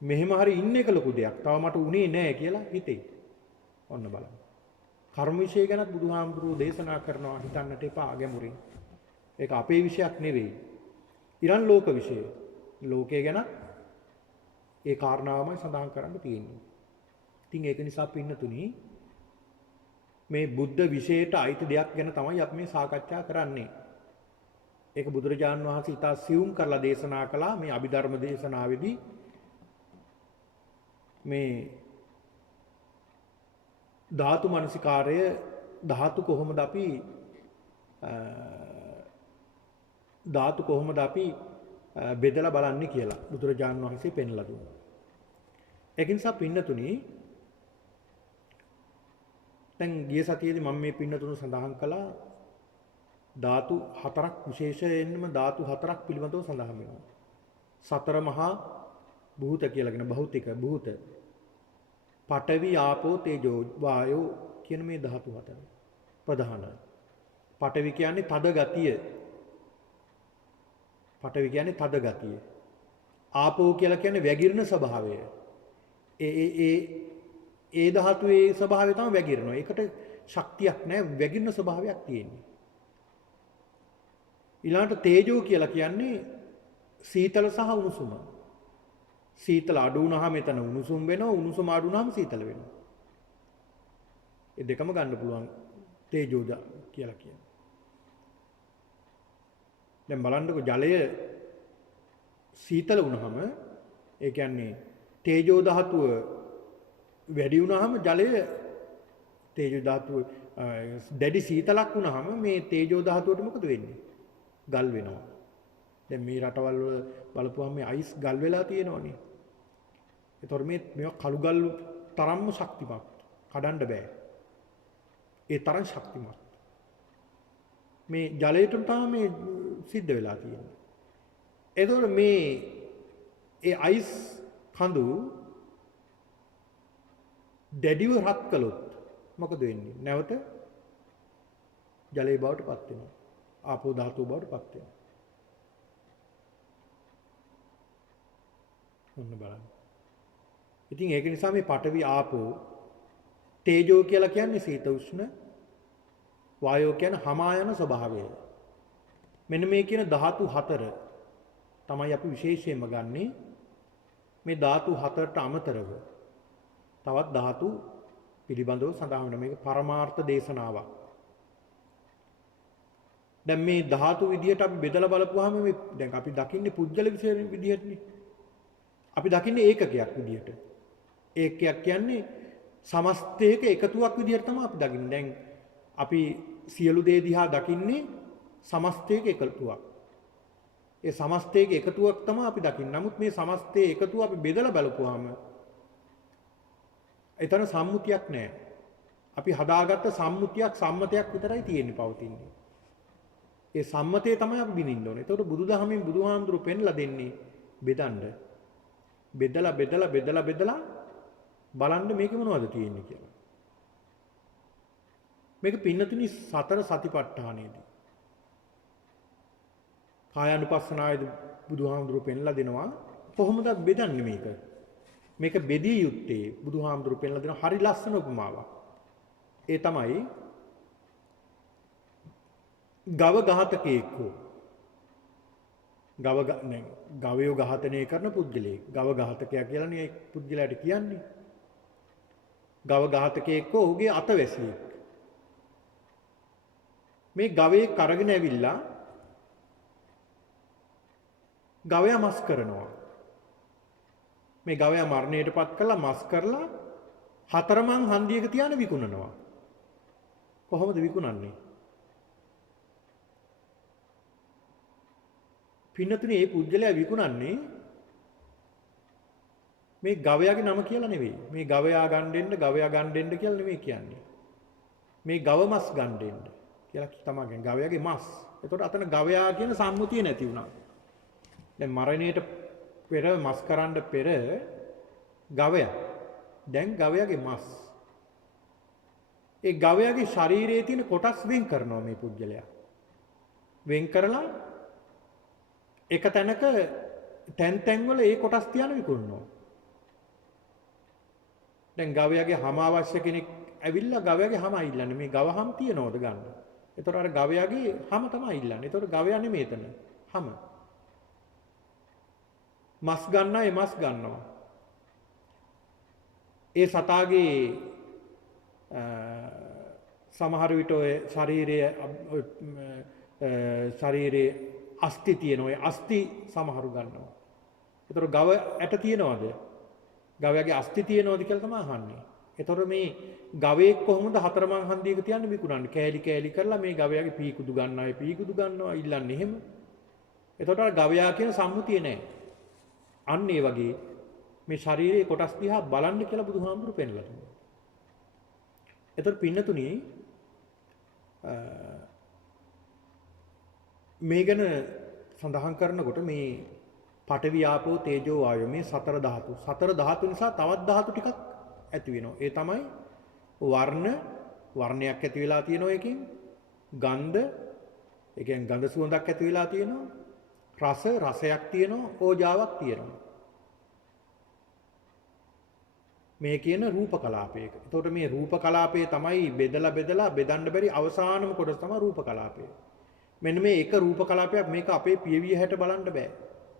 මෙහෙම හරි ඉන්න එක ලොකු දෙයක්. තව මට උනේ නැහැ කියලා හිතේ. ඔන්න බලන්න. කර්ම විශ්ය ගැනත් බුදුහාමුදුරුවෝ දේශනා කරනවා හිතන්නට එපා ගැඹුරින්. ඒක අපේ විෂයක් නෙවෙයි. ඊළඟ ලෝක විෂය. ලෝකය ගැන ඒ කාරණාවමයි සඳහන් කරන්න තියෙන්නේ. ඉතින් ඒක නිසා පින්නතුනි මේ බුද්ධ විෂයට අයිති දෙයක් ගැන තමයි අපි මේ සාකච්ඡා කරන්නේ. ඒක බුදුරජාන් වහන්සේ ඉතා සියුම් කරලා දේශනා කළා මේ අභිධර්ම දේශනාවේදී මේ ධාතු මනසිකාරය ධාතු කොහොමද අපි බෙදලා බලන්නේ කියලා බුදුරජාණන් වහන්සේ පෙන්ලා දුන්නා. ඒක නිසා පින්නතුනි දැන් ගිය සතියේදී මම මේ පින්නතුණු සඳහන් කළා ධාතු හතරක් විශේෂයෙන්ම ධාතු හතරක් පිළිබඳව සඳහන් වෙනවා. සතර මහා භූත කියලාගෙන භෞතික භූත. පඨවි ආපෝ තේජෝ වායෝ කියන මේ ධාතු හතර ප්‍රධානයි. පඨවි කියන්නේ තද ගතිය. පඨවි කියන්නේ තද ගතිය. ආපෝ කියලා කියන්නේ වැగిරෙන ස්වභාවය. ඒ ධාතුවේ ස්වභාවය තමයි වැగిරෙනවා. ඒකට ශක්තියක් නැහැ, වැగిරෙන ස්වභාවයක් තියෙන්නේ. ඊළඟට තේජෝ කියලා කියන්නේ සීතල සහ උණුසුම. සීතල අඩු වුණාම එතන උණුසුම් වෙනවා, උණුසුම අඩු වුණාම සීතල වෙනවා. ඒ දෙකම ගන්න පුළුවන් තේජෝ කියලා කියන්නේ. දැන් බලන්නකො ජලය සීතල වුණාම ඒ කියන්නේ තේජෝ ධාතුව වැඩි වුණාම ජලය තේජෝ ධාතුව දැඩි සීතලක් වුණාම මේ තේජෝ ධාතුවට මොකද වෙන්නේ? ගල් වෙනවා. දැන් මේ රටවල් වල බලපුවම මේ අයිස් ගල් වෙලා තියෙනවනේ. ඒතොර මේවා කළු ගල් තරම්ම ශක්තිමත්. කඩන්න බෑ. ඒ තරම් ශක්තිමත්. මේ ජලයට තමයි මේ සිද්ධ වෙලා තියෙන්නේ. ඒතොර ඒ අයිස් කඳු දැඩිව රත් කළොත් මොකද වෙන්නේ? නැවත ජලයේ බවට පත් වෙනවා. ආපෝ ධාතුව බවට පත් වෙනවා. ඔන්න බලන්න. ඉතින් ඒක නිසා මේ පඨවි ආපෝ තේජෝ කියලා කියන්නේ සීත උෂ්ණ, වායෝ කියන්නේ හමා යන ස්වභාවය. මෙන්න මේ කියන ධාතු හතර තමයි අපි විශේෂයෙන්ම ගන්නෙ. මේ ධාතු හතරට අමතරව තවත් ධාතු පිළිබඳව සඳහන් වෙනවා. මේක පරමාර්ථ දේශනාවක්. දැන් මේ ධාතු විදියට අපි බෙදලා බලපුවාම මේ දැන් අපි දකින්නේ පුද්ගල විදියටනේ. අපි දකින්නේ ඒකකයක් විදියට. ඒකකයක් කියන්නේ සමස්තයක එකතුවක් විදියට තමයි අපි දකින්නේ. දැන් අපි සියලු දේ දිහා දකින්නේ සමස්තයක එකතුවක්. ඒ සමස්තයක එකතුවක් තමයි අපි දකින්නේ. නමුත් මේ සමස්තයේ එකතුව අපි බෙදලා බලපුවාම එතන සම්මුතියක් නැහැ. අපි හදාගත්ත සම්මතයක් විතරයි තියෙන්නේ පවතින්නේ. ඒ සම්මතය තමයි අපි බිනින්න ඕනේ. ඒතකොට බුදුදහමෙන් බුදුහාමුදුරු පෙන්ලා දෙන්නේ බෙදන්න. බෙදලා බලන්න මේකේ මොනවද තියෙන්නේ කියලා. මේක පින්නතුනි සතර සතිපට්ඨානයේදී. කායානුපස්සනාවේදී බුදුහාමුදුරු පෙන්ලා දෙනවා කොහොමද බෙදන්නේ මේක. මේක බෙදිය යුත්තේ බුදුහාමුදුරු පෙන්ලා දෙන හරි ලස්සන උපමාවක්. ඒ තමයි ගව ඝාතකයෙක් හෝ ගවයෝ ඝාතනය කරන පුද්ගලයෙක්. ගව ඝාතකයා කියලානේ ඒ පුද්ගලයාට කියන්නේ. ගව ඝාතකයෙක් හෝ ඔහුගේ අතවැසියෙක්. මේ ගවයෙක් අරගෙන ඇවිල්ලා ගවයා මස් කරනවා. මේ ගවයා මරණයටපත් කළා මස් කරලා හතරමං හන්දියක තියාන විකුණනවා. කොහොමද විකුණන්නේ? පින්නතුනේ මේ පුජ්‍යලයා විකුණන්නේ මේ ගවයාගේ නම කියලා නෙවෙයි. මේ ගවයා ගන්න දෙන්න කියලා නෙවෙයි කියන්නේ. මේ ගව මස් ගන්න දෙන්න කියලා තමයි කියන්නේ. ගවයාගේ මස්. එතකොට අතන ගවයා කියන සම්මුතිය නැති වුණා. දැන් මරණයට පෙර මස් කරන්න පෙර ගවයා. දැන් ගවයාගේ මස්. ඒ ගවයාගේ ශරීරයේ තියෙන කොටස් වෙන් කරනවා මේ පුජ්‍යලයා. වෙන් කරලා එක තැනක තැන් වල ඒ කොටස් තියන විකුණනවා. දැන් ගවයාගේ හැම අවශ්‍ය කෙනෙක් ඇවිල්ලා ගවයාගේ හැම අයිල්ලන්නේ මේ ගව හැම තියනවද ගන්න. ඒතකොට අර ගවයාගේ හැම තමයි අයිල්ලන්නේ. ඒතකොට ගවයා නෙමෙයි එතන. හැම. මස් ගන්නා ඒ මස් ගන්නවා. ඒ සතාගේ සමහර විට ඔය ශරීරයේ අස්ති තියෙනවා. ඒ අස්ති සමහරු ගන්නවා. ඒතර ගව ඇට තියෙනවද? ගවයාගේ අස්ති තියෙනවද කියලා තමයි අහන්නේ. ඒතර මේ ගවයෙක් කොහොමද හතරමං හන්දියක තියන්නේ විකුණන්නේ? කෑලි කරලා මේ ගවයාගේ පීකුදු ගන්නවා. ඒ පීකුදු ගන්නවා ඉල්ලන්නේ එහෙම. ඒතර අර ගවයා කියන සම්මුතිය නැහැ. අන්න ඒ වගේ මේ ශරීරයේ කොටස් දිහා බලන්න කියලා බුදුහාමුදුරු පෙන්ලා දුන්නා. ඒතර පින්නතුණි මේ ගැන සඳහන් කරනකොට මේ පඨවි ආපෝ තේජෝ වායෝ මේ සතර ධාතු නිසා තවත් ධාතු ටිකක් ඇති වෙනවා. ඒ තමයි වර්ණයක් ඇති වෙලා තියෙනවා එකකින්. ගන්ධ ඒ කියන්නේ ගඳ සුවඳක් ඇති වෙලා තියෙනවා. රසයක් තියෙනවා. ඕජාවක් තියෙනවා. මේ කියන රූප කලාපයක. එතකොට මේ රූප කලාපය තමයි බෙදලා බෙදන්න බැරි අවසානම කොටස තමයි රූප කලාපය. මෙන්න මේ එක රූප කලාපයක් මේක අපේ පියවිය හැට බලන්න බෑ.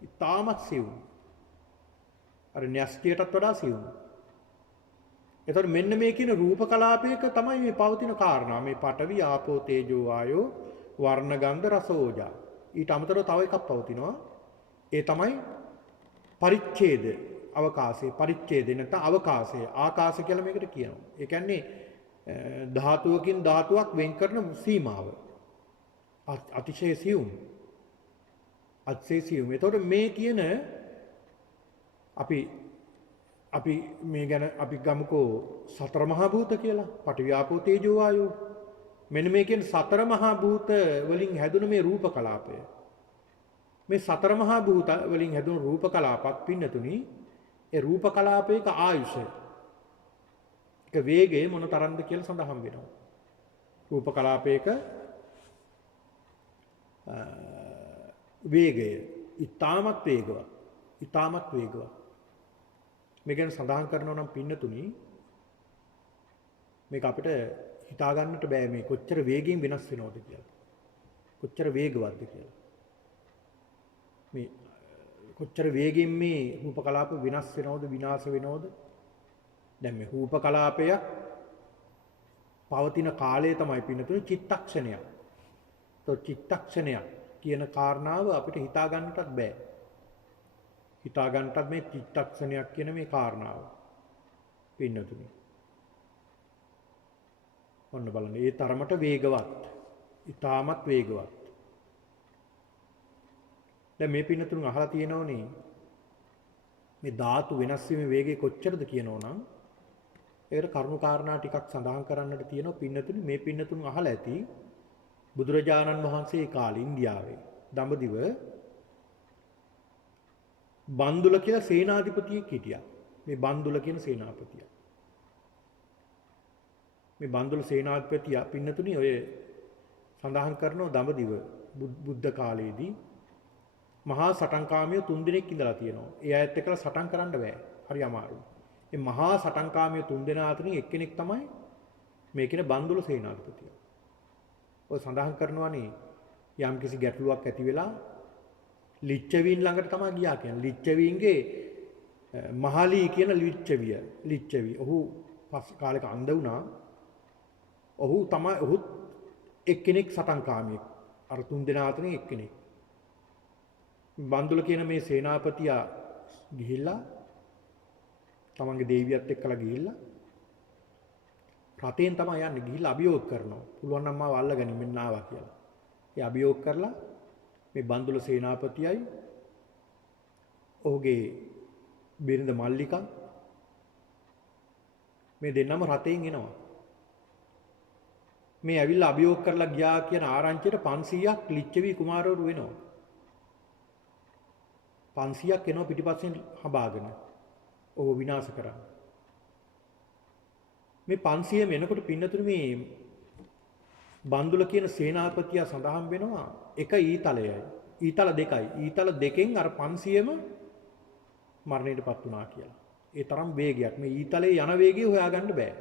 ඉතාමත් සියුම්. අර න්‍යෂ්ටියටත් වඩා සියුම්. එතකොට මෙන්න මේ කියන රූප කලාපයක තමයි මේ පවතින කාරණා. මේ පඨවි ආපෝ තේජෝ වායෝ වර්ණ ගන්ධ රස ඕජා. ඊට අමතරව තව එකක් පවතිනවා. ඒ තමයි පරිච්ඡේද අවකාශය. පරිච්ඡේද නැත්නම් අවකාශය. ආකාශය කියලා මේකට කියනවා. ඒ කියන්නේ ධාතුවකින් ධාතුවක් වෙන් කරන සීමාව. අතිශය සියුම්. එතකොට මේ කියන අපි මේ ගැන අපි ගමුකෝ සතර මහා භූත කියලා. පඨවි ආපෝ තේජෝ වායෝ. මෙන්න මේ කියන සතර මහා භූත වලින් හැදුණු මේ රූප කලාපය. මේ සතර මහා භූත වලින් හැදුණු රූප කලාපක් පින්නතුනි. ඒ රූප කලාපයක ආයුෂ. ඒක වේගය මොන තරම්ද කියලා සඳහන් වෙනවා. රූප කලාපයක වේගය ඊටමත් වේගවත්. මේ ගැන සඳහන් කරනවා නම් පින්නතුනි මේක අපිට හිතා ගන්නට බෑ මේ කොච්චර වේගයෙන් වෙනස් වෙනවද කියලා. කොච්චර වේගවත්ද කියලා. මේ කොච්චර වේගයෙන් මේ රූප කලාප විනාශ වෙනවද විනාශ වෙනවද? දැන් මේ රූප කලාපයක් පවතින කාලය තමයි පින්නතුනි චිත්තක්ෂණයක්. તો චිත්තක්ෂණයක් කියන කාරණාව අපිට හිතා ගන්නටත් බෑ. හිතා ගන්නටත් මේ චිත්තක්ෂණයක් කියන මේ කාරණාව. පින්නතුනි. ඔන්න බලන්න. ඒ තරමට වේගවත්. ඊටමත් වේගවත්. දැන් මේ පින්නතුන් අහලා තියෙනවනේ මේ ධාතු වෙනස් වීමේ වේගය කොච්චරද කියනවනම් ඒකට කරුණු කාරණා ටිකක් සඳහන් කරන්නට තියෙනවා පින්නතුනි. මේ පින්නතුන් අහලා ඇති බුදුරජාණන් වහන්සේ කාලේ ඉන්දියාවේ දඹදිව බන්දුල කියලා සේනාධිපතියෙක් හිටියා. මේ බන්දුල කියන සේනාපතියා. මේ බන්දුල සේනාධිපතියා පින්නතුනි ඔය සඳහන් කරනවා දඹදිව බුද්ධ කාලයේදී මහා සටන්කාමියෝ 3 දෙනෙක් ඉඳලා තියෙනවා. ඒ අයත් එක්කලා සටන් කරන්න බෑ. හරි අමාරුයි. මේ මහා සටන්කාමියෝ 3 දෙනා අතරින් එක්කෙනෙක් තමයි මේ කියන බන්දුල සේනාධිපතියා. ඔය සඳහන් කරනවානේ යම් කිසි ගැටලුවක් ඇති වෙලා ලිච්ඡවීන් ළඟට තමයි ගියා කියන්නේ. ලිච්ඡවීන්ගේ මහලී කියන ලිච්ඡවි. ඔහු පස් කාලයක අන්ධ වුණා. ඔහු එක්කෙනෙක් සටන්කාමියෙක්. අර 3 දෙනා අතරින් එක්කෙනෙක්. බන්දුල කියන මේ සේනාපතියා ගිහිල්ලා තමන්ගේ දේවියත් එක්කලා ගිහිල්ලා රතෙන් තමයි යන්නේ. ගිහිල්ලා අභියෝග කරනවා. පුළුවන් නම් මාව අල්ලගනි මෙන්න ආවා කියලා. ඒ අභියෝග කරලා මේ බන්දුල සේනාපතියයි ඔහුගේ බිරිඳ මල්ලිකා මේ දෙන්නම රතෙන් එනවා. මේ ඇවිල්ලා අභියෝග කරලා ගියා කියන ආරංචියට 500ක් ලිච්ඡවි කුමාරවරු වෙනවා. 500ක් එනවා පිටිපස්සෙන් හඹාගෙන. ඔහු විනාශ කරන්න. මේ 500 එනකොට පින්නතුනේ මේ බන්දුල කියන සේනාපතියා සඳහන් වෙනවා එක ඊතලයයි. ඊතල දෙකයි. ඊතල දෙකෙන් අර 500ම මරණයටපත් වුණා කියලා. ඒ තරම් වේගයක්. මේ ඊතලේ යන වේගය හොයාගන්න බෑ.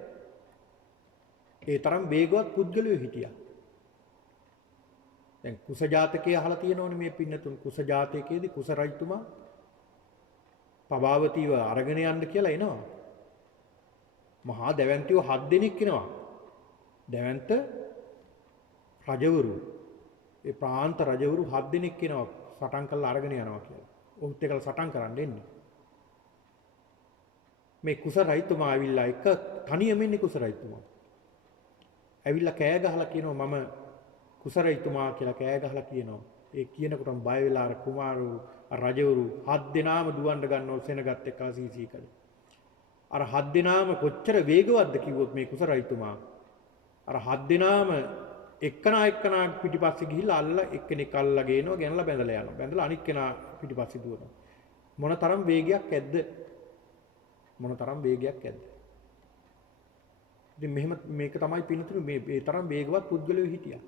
ඒ තරම් වේගවත් පුද්ගලයෝ හිටියා. දැන් කුස ජාතකයේ අහලා තියෙනවනේ මේ පින්නතුන් කුස ජාතකයේදී කුස රජතුමා පබාවතීව අරගෙන යන්න කියලා එනවා. මහා දැවැන්තියෝ 7 දෙනෙක් එනවා. දැවැන්ත රජවරු ඒ ප්‍රාන්ත රජවරු 7 දෙනෙක් එනවා සටන් කරලා අරගෙන යනවා කියලා. ඔහුත් එක්කලා සටන් කරන්න එන්නේ. මේ කුස රජතුමා ආවිල්ලා එක තනියම ඉන්නේ කුස රජතුමා. ඇවිල්ලා කෑ ගහලා කියනවා මම කුස රජතුමා කියලා කෑ ගහලා කියනවා. ඒ කියනකොටම බය වෙලා අර කුමාරවරු රජවරු 7 දෙනාම දුවන්න ගන්නව සෙනගත් එක්ක සීසීකඩ. අර 7 දෙනාම කොච්චර වේගවත්ද කිව්වොත් මේ කුස රජතුමා අර 7 දෙනාම එක්කනා පිටිපස්සේ ගිහිල්ලා අල්ලලා එක්කෙනෙක් අල්ලලා ගේනවා ගෙනලා බැඳලා යනවා. බැඳලා අනිත් කෙනා පිටිපස්සේ දුවනවා. මොනතරම් වේගයක් ඇද්ද? මොනතරම් වේගයක් ඇද්ද? ඉතින් මෙහෙම මේක තමයි පින්නතුනේ මේ තරම් වේගවත් පුද්ගලයෝ හිටියා.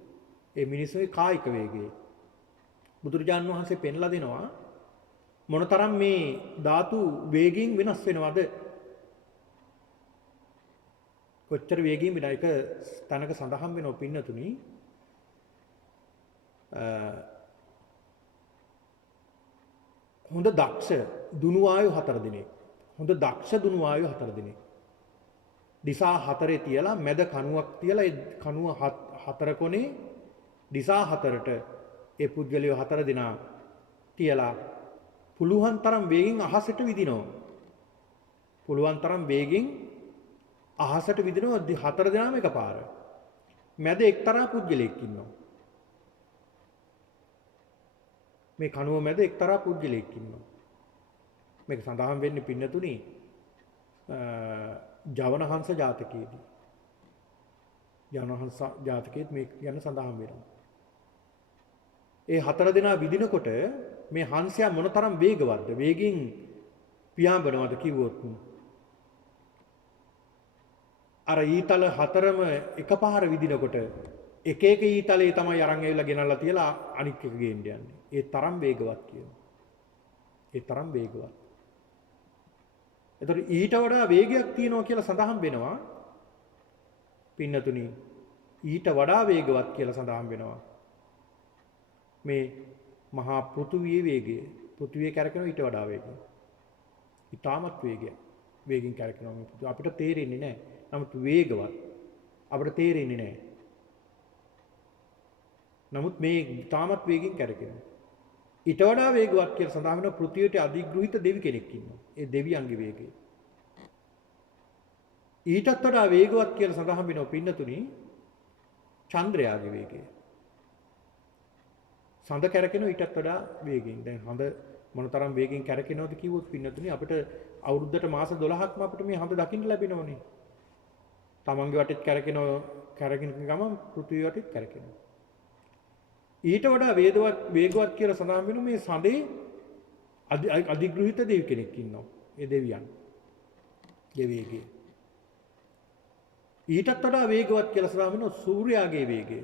ඒ මිනිස්සුගේ කායික වේගය. බුදුරජාණන් වහන්සේ පෙන්ලා දෙනවා මොනතරම් මේ ධාතු වේගයෙන් වෙනස් වෙනවද? කොච්චර වේගයෙන් වෙන එක තැනක සඳහන් වෙනවා පින්නතුනි. හොඳ දක්ෂ දුනු ආයු 4 දිනක්. හොඳ දක්ෂ දුනු ආයු 4 දිනක්. දිසා 4 තියලා මැද කණුවක් තියලා ඒ කණුව 4 කොනේ දිසා 4ට ඒ පුද්ගලයෝ 4 දෙනා තියලා පුළුවන් තරම් වේගෙන් අහසට විදිනවා. පුළුවන් තරම් වේගෙන් අහසට විදිනවා 4 දෙනාම එකපාර. මැද එක්තරා පුද්ගලයෙක් ඉන්නවා. මේ කණුව මැද එක්තරා පුද්ගලයෙක් ඉන්නවා. මේක සඳහන් වෙන්නේ පින්නතුනි ජවනහංස ජාතකයේදී. ජවනහංස ජාතකයේත් මේ ගැන සඳහන් වෙනවා. ඒ 4 දෙනා විදිනකොට මේ හංසයා මොනතරම් වේගවත්ද? වේගින් පියාඹනවද කිව්වොත් අර ඊතල 4ම එකපාර විදිනකොට එක ඊතලේ තමයි අරන් ඇවිල්ලා ගෙනල්ලා තියලා අනික් එක ගේන්න යන්නේ. ඒ තරම් වේගවත් කියනවා. ඒ තරම් වේගවත්. එතකොට ඊට වඩා වේගයක් තියෙනවා කියලා සඳහන් වෙනවා. පින්නතුනි ඊට වඩා වේගවත් කියලා සඳහන් වෙනවා. මේ මහා පෘථුවියේ වේගය. පෘථුවිය කැරකෙනවා ඊට වඩා වේගය. ඊටමත් වේගෙන් කැරකෙනවා මේ පෘථුවිය. අපිට තේරෙන්නේ නැහැ. නමුත් වේගවත්. අපිට තේරෙන්නේ නැහැ. නමුත් මේ ඊටමත් වේගෙන් කැරකෙනවා. ඊට වඩා වේගවත් කියලා සඳහන් වෙන පෘථිවියට අධිග්‍රහිත දෙවි කෙනෙක් ඉන්නවා. ඒ දෙවියන්ගේ වේගය. ඊටත් වඩා වේගවත් කියලා සඳහන් වෙනවා පින්නතුනි චන්ද්‍රයාගේ වේගය. සඳ කැරකෙනවා ඊටත් වඩා වේගෙන්. දැන් හඳ මොනතරම් වේගෙන් කැරකෙනවද කිව්වොත් පින්නතුනි අපිට අවුරුද්දට මාස 12ක්ම අපිට මේ හඳ දකින්න ලැබෙනවනේ. තමන්ගේ වටේත් කැරකෙන ගමන් පෘථිවිය වටේත් කැරකෙනවා. ඊට වඩා වේගවත් කියලා සඳහන් වෙන මේ සඳේ අධිග්‍රහිත දෙවි කෙනෙක් ඉන්නවා. ඒ දෙවියන්. ඒ වේගය. ඊටත් වඩා වේගවත් කියලා සඳහන් වෙන සූර්යාගේ වේගය.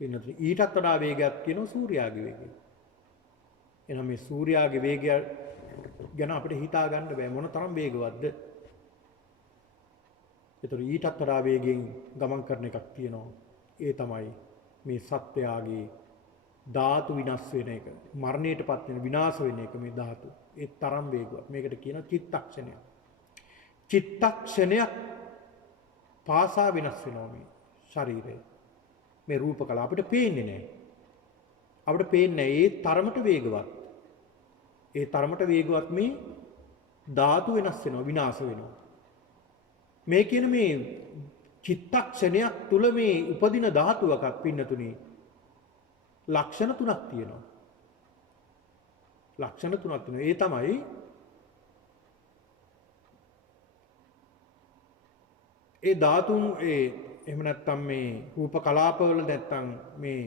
පින්නතුනි ඊටත් වඩා වේගයක් කියනවා සූර්යාගේ වේගය. එහෙනම් මේ සූර්යාගේ වේගය ගැන අපිට හිතා ගන්න බෑ මොන තරම් වේගවත්ද. ඒතර ඊටත් වඩා වේගෙන් ගමන් කරන එකක් තියෙනවා. ඒ තමයි මේ සත්‍යයාගේ ධාතු විනාශ වෙන එක. මරණයටපත් වෙන විනාශ වෙන එක මේ ධාතු. ඒ තරම් වේගවත්. මේකට කියනවා චිත්තක්ෂණයක්. චිත්තක්ෂණයක් පාසා විනාශ වෙනවා මේ ශරීරය. මේ රූප කලාව අපිට පේන්නේ නැහැ. අපිට පේන්නේ ඒ තරමට වේගවත්. ඒ තරමට වේගවත් මේ ධාතු වෙනස් වෙනවා විනාශ වෙනවා. මේ කියන මේ චිත්තක්ෂණයක් තුල මේ උපදින ධාතුවකක් පින්නතුනි ලක්ෂණ තුනක් තියෙනවා. ලක්ෂණ තුනක් තියෙනවා. ඒ තමයි ඒ ධාතුන් එහෙම නැත්නම් මේ රූප කලාපවල නැත්නම් මේ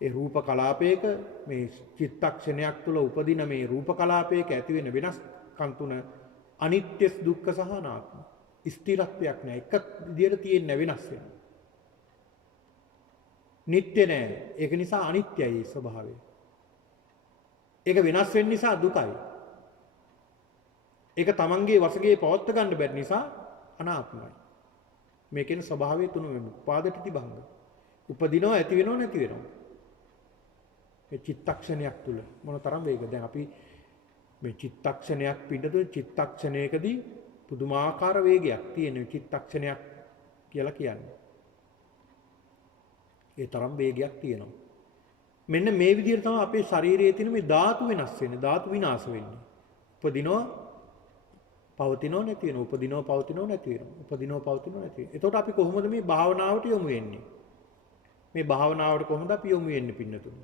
ඒ රූප කලාපයක මේ චිත්තක්ෂණයක් තුල උපදින මේ රූප කලාපයක ඇති වෙන වෙනස්කම් තුන අනිත්‍ය දුක්ඛ සහ අනාත්ම. ස්ථිරත්වයක් නැහැ. එක විදියට තියෙන වෙනස් වෙනවා. නිට්ටය නැහැ. ඒක නිසා අනිත්‍යයි ස්වභාවය. ඒක වෙනස් වෙන්න නිසා දුකයි. ඒක තමන්ගේ වශයෙන් පවත්ව ගන්න බැරි නිසා අනාත්මයි. මේකෙන් ස්වභාවය තුන වෙනවා. උපාදටි භංග. උපදිනවා ඇති වෙනව නැති වෙනව. මේ චිත්තක්ෂණයක් තුල මොනතරම් වේග දැන් අපි මේ චිත්තක්ෂණයක් පිටු චිත්තක්ෂණයකදී පුදුමාකාර වේගයක් තියෙන චිත්තක්ෂණයක් කියලා කියන්නේ. ඒ තරම් වේගයක් තියෙනවා. මෙන්න මේ විදිහට තමයි අපේ ශරීරයේ තියෙන මේ ධාතු වෙනස් වෙන්නේ, ධාතු විනාශ වෙන්නේ. උපදිනවා පවතිනව නැති වෙනවා. උපදිනව පවතිනව නැති වෙනවා. උපදිනව පවතිනව නැති වෙනවා. එතකොට අපි කොහොමද මේ භාවනාවට යොමු වෙන්නේ? මේ භාවනාවට කොහොමද අපි යොමු වෙන්නේ පින්නතුනි?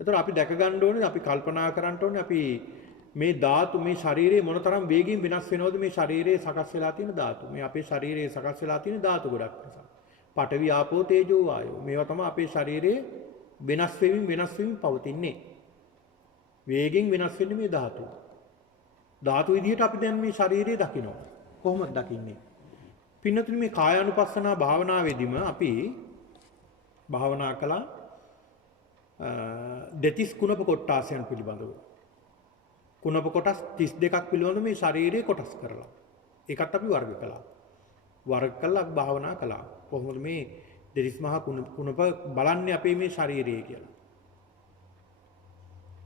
එතකොට අපි දැක ගන්න ඕනේ, අපි කල්පනා කරන්න ඕනේ අපි මේ ධාතු මේ ශරීරයේ මොනතරම් වේගයෙන් වෙනස් වෙනවද මේ ශරීරයේ සකස් වෙලා තියෙන ධාතු. මේ අපේ ශරීරයේ සකස් වෙලා තියෙන ධාතු ගොඩක් නිසා. පඨවි ආපෝ තේජෝ වායෝ. මේවා තමයි අපේ ශරීරයේ වෙනස් වෙමින් පවතින්නේ. වේගෙන් වෙනස් වෙන්නේ මේ ධාතු. ධාතු විදිහට අපි දැන් මේ ශරීරය දකිනවා. කොහොමද දකින්නේ? පින්නතුනි මේ කායානුපස්සනා භාවනාවේදීම අපි භාවනා කළා දෙතිස් කුණප කොටාසයන් පිළිබඳව. කුණප කොටස් 32ක් පිළිබඳව මේ ශරීරයේ කොටස් කරලා. ඒකත් අපි වර්ග කළා. වර්ග කළා භාවනා කළා. කොහොමද මේ දෙතිස් මහා කුණප බලන්නේ අපේ මේ ශරීරයේ කියලා.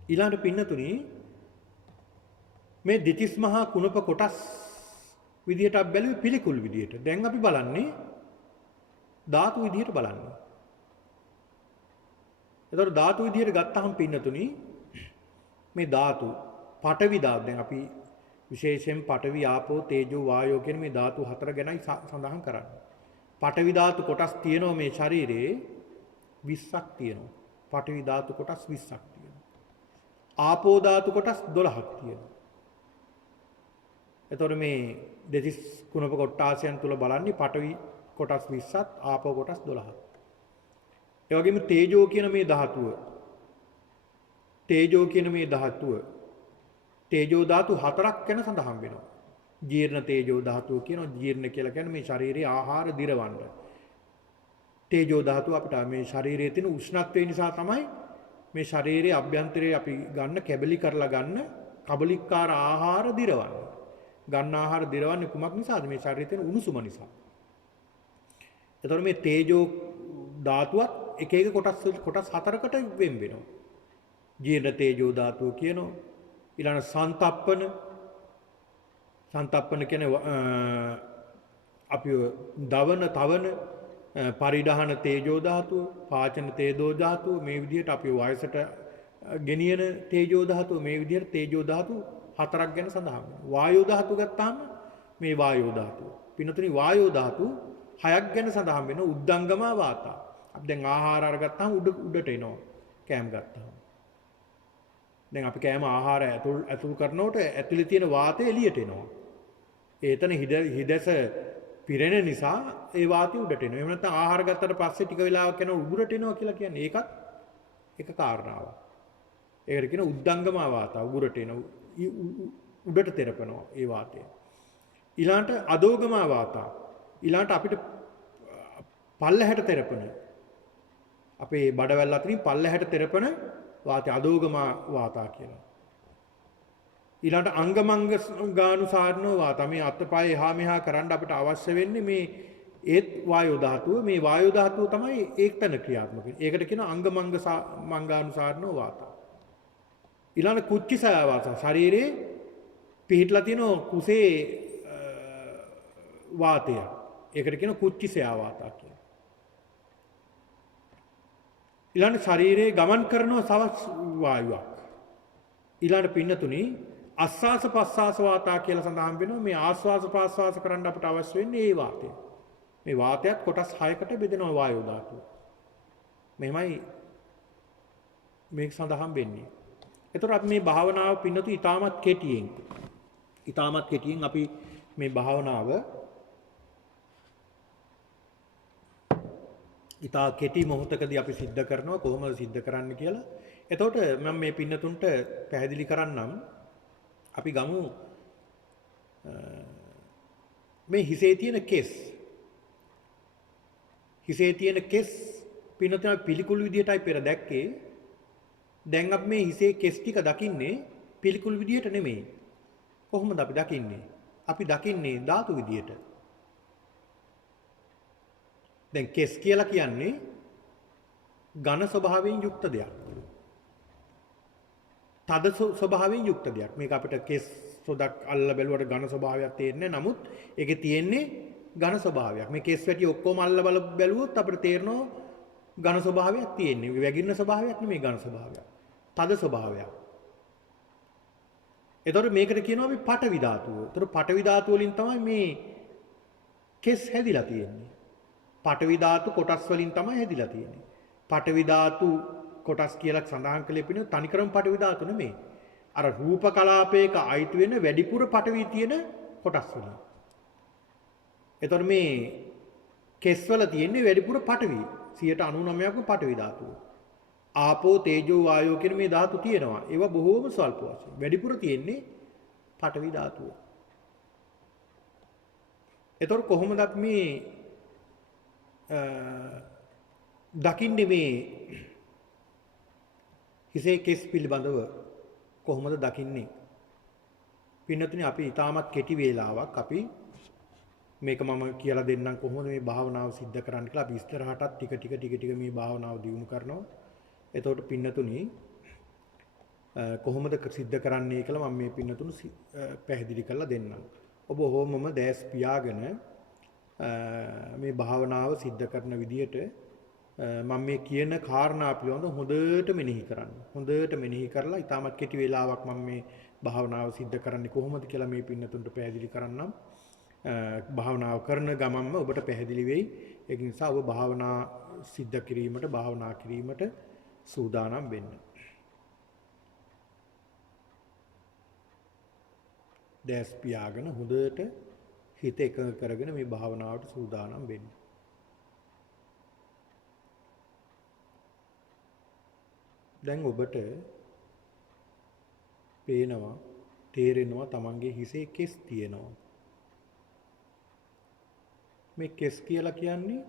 ඊළඟට පින්නතුනි මේ දෙතිස් මහා කුණප කොටස් විදියට අපි බැලුවේ පිළිකුල් විදියට. දැන් අපි බලන්නේ ධාතු විදියට බලන්නේ. එතකොට ධාතු විදියට ගත්තහම පින්නතුනි මේ ධාතු පඨවි ධාතු දැන් අපි විශේෂයෙන් පඨවි ආපෝ තේජෝ වායෝ කියන මේ ධාතු හතර ගැනයි සඳහන් කරන්නේ. පඨවි ධාතු කොටස් තියෙනවා මේ ශරීරයේ 20ක් තියෙනවා. පඨවි ධාතු කොටස් 20ක් තියෙනවා. ආපෝ ධාතු කොටස් 12ක් තියෙනවා. එතකොට මේ දෙතිස් කුණප කොටාසයන් තුල බලන්නේ පඨවි කොටස් 20ක් ආපෝ කොටස් 12ක්. ඒ වගේම තේජෝ කියන මේ ධාතුව තේජෝ ධාතු හතරක් ගැන සඳහන් වෙනවා. ජීර්ණ තේජෝ ධාතුව කියනවා. ජීර්ණ කියලා කියන්නේ මේ ශරීරයේ ආහාර දිරවන්න. තේජෝ ධාතුව අපිට මේ ශරීරයේ තියෙන උෂ්ණත්වය නිසා තමයි මේ ශරීරයේ අභ්‍යන්තරයේ අපි ගන්න කැබලි කරලා ගන්න කබලිකාර ආහාර දිරවන්නේ. ගන්න ආහාර දිරවන්නේ කුමක් නිසාද? මේ ශරීරයේ තියෙන උණුසුම නිසා. එතකොට මේ තේජෝ ධාතුවත් එක එක කොටස් හතරකට වෙන් වෙනවා. ජීර්ණ තේජෝ ධාතුව කියනවා. ඊළඟ සන්තප්පන කියන්නේ අපි දවන තවන පරිඩහන තේජෝ ධාතුව, පාචන තේජෝ ධාතුව මේ විදිහට අපි වයසට ගෙනියන තේජෝ ධාතුව මේ විදිහට තේජෝ ධාතු හතරක් ගැන සඳහන් වෙනවා. වායෝ ධාතුව ගත්තාම මේ වායෝ ධාතුව. පින්නතුනි වායෝ ධාතු හයක් ගැන සඳහන් වෙනවා. උද්දංගම වාතා. අපි දැන් ආහාර අරගත්තාම උඩට එනවා. කෑම ගත්තාම. දැන් අපි කෑම ආහාර ඇතුල් කරනකොට ඇතුලේ තියෙන වාතය එළියට එනවා. ඒතන හිදැස පිරෙන නිසා ඒ වාතය උඩට එනවා. එහෙම නැත්නම් ආහාර ගත්තට පස්සේ ටික වෙලාවක් යනකොට උගුරට එනවා කියලා කියන්නේ ඒකත් එක කාරණාවක්. ඒකට කියන උද්දංගම වාතා උගුරට එන උඩට තෙරපනවා ඒ වාතය. ඊළාට අදෝගම වාතා. ඊළාට අපිට පල්ලහැට තෙරපන අපේ බඩවැල් අතරින් පල්ලහැට තෙරපන වාතය අදෝගම වාතා කියලා. ඊළාට අංගමංග ගානුසාරණෝ වාතා. මේ අත්පය එහා මෙහා කරන්න අපිට අවශ්‍ය වෙන්නේ මේ ඒත් වායෝ ධාතුව. මේ වායෝ ධාතුව තමයි ඒකතන ක්‍රියාත්මක වෙන්නේ. ඒකට කියන අංගමංගානුසාරණෝ වාතා. ඊළඟ කුච්චිසය වාතා. ශරීරේ පිහිටලා තියෙන කුසේ වාතය. ඒකට කියන කුච්චිසය වාතා කියලා. ඊළඟ ශරීරේ ගමන් කරන සවස් වායුවක්. ඊළඟ පින්නතුනි ආස්වාස ප්‍රස්වාස වාතා කියලා සඳහන් වෙනවා. මේ ආස්වාස ප්‍රස්වාස කරන්න අපිට අවශ්‍ය වෙන්නේ ඒ වාතය. මේ වාතයත් කොටස් 6කට බෙදෙනවා වායෝ ධාතුව. මෙහෙමයි මේක සඳහන් වෙන්නේ. එතකොට අපි මේ භාවනාව පින්නතු ඊටමත් කෙටියෙන් අපි මේ භාවනාව ඊටා කෙටි මොහොතකදී අපි සිද්ධ කරනවා කොහොමද සිද්ධ කරන්න කියලා. එතකොට මම මේ පින්නතුන්ට පැහැදිලි කරන්නම්. අපි ගමු මේ හිසේ තියෙන කෙස් පින්නතුන් පිළිකුල් විදියටයි පෙර දැක්කේ. දැන් අපි මේ හිසේ කෙස් ටික දකින්නේ පිළිකුල් විදියට නෙමෙයි. කොහොමද අපි දකින්නේ? අපි දකින්නේ ධාතු විදියට. දැන් කෙස් කියලා කියන්නේ ඝන ස්වභාවයෙන් යුක්ත දෙයක්. තද ස්වභාවයෙන් යුක්ත දෙයක්. මේක අපිට කෙස් සොදක් අල්ල බැලුවට ඝන ස්වභාවයක් තේරෙන්නේ. නමුත් ඒකේ තියෙන්නේ ඝන ස්වභාවයක්. මේ කෙස් වැටි ඔක්කොම අල්ල බැලුවොත් අපිට තේරෙනවා ඝන ස්වභාවයක් තියෙන්නේ. වැగిරෙන ස්වභාවයක් නෙමෙයි ඝන ස්වභාවයක්. තද ස්වභාවයක්. එතකොට මේකට කියනවා අපි පඨවි ධාතුව. එතකොට පඨවි ධාතුව වලින් තමයි මේ කෙස් හැදිලා තියෙන්නේ. පඨවි ධාතු කොටස් වලින් තමයි හැදිලා තියෙන්නේ. පඨවි ධාතු කොටස් කියලා සඳහන් කළේ පිනේ තනිකරම පඨවි ධාතු නෙමෙයි. අර රූප කලාපයක අයිති වෙන වැඩිපුර පඨවි තියෙන කොටස් වලින්. එතකොට මේ කෙස් වල තියෙන්නේ වැඩිපුර පඨවි. 99%ක්ම පඨවි ධාතුව. ආපෝ තේජෝ වායෝ කියන මේ ධාතු තියෙනවා. ඒවා බොහෝම ස්වල්ප වශයෙන්. වැඩිපුර තියෙන්නේ පඨවි ධාතුව. එතකොට කොහොමද අපි මේ දකින්නේ මේ හිසේ කෙස් පිළිබඳව කොහොමද දකින්නේ? පින්නතුනි අපි ඊටමත් කෙටි වේලාවක් අපි මේක මම කියලා දෙන්නම් කොහොමද මේ භාවනාව සිද්ධ කරන්න කියලා. අපි ඉස්සරහටත් ටික මේ භාවනාව දියුණු කරනවා. එතකොට පින්නතුනි කොහොමද සිද්ධ කරන්නේ කියලා මම මේ පින්නතුණු පැහැදිලි කරලා දෙන්නම්. ඔබ හොමම දැස් පියාගෙන මේ භාවනාව සිද්ධ කරන විදිහට මම මේ කියන කාරණා පිළිබඳව හොඳට මෙනෙහි කරන්න. හොඳට මෙනෙහි කරලා ඊටමත් කෙටි වේලාවක් මම මේ භාවනාව සිද්ධ කරන්නේ කොහොමද කියලා මේ පින්නතුන්ට පැහැදිලි කරන්නම්. භාවනාව කරන ගමන්ම ඔබට පැහැදිලි වෙයි. ඒ නිසා ඔබ භාවනා සිද්ධ කිරීමට සූදානම් වෙන්න. දැස් පියාගෙන හොඳට හිත එකඟ කරගෙන මේ භාවනාවට සූදානම් වෙන්න. දැන් ඔබට පේනවා තේරෙනවා තමන්ගේ හිසේ කෙස් තියෙනවා. මේ කෙස් කියලා කියන්නේ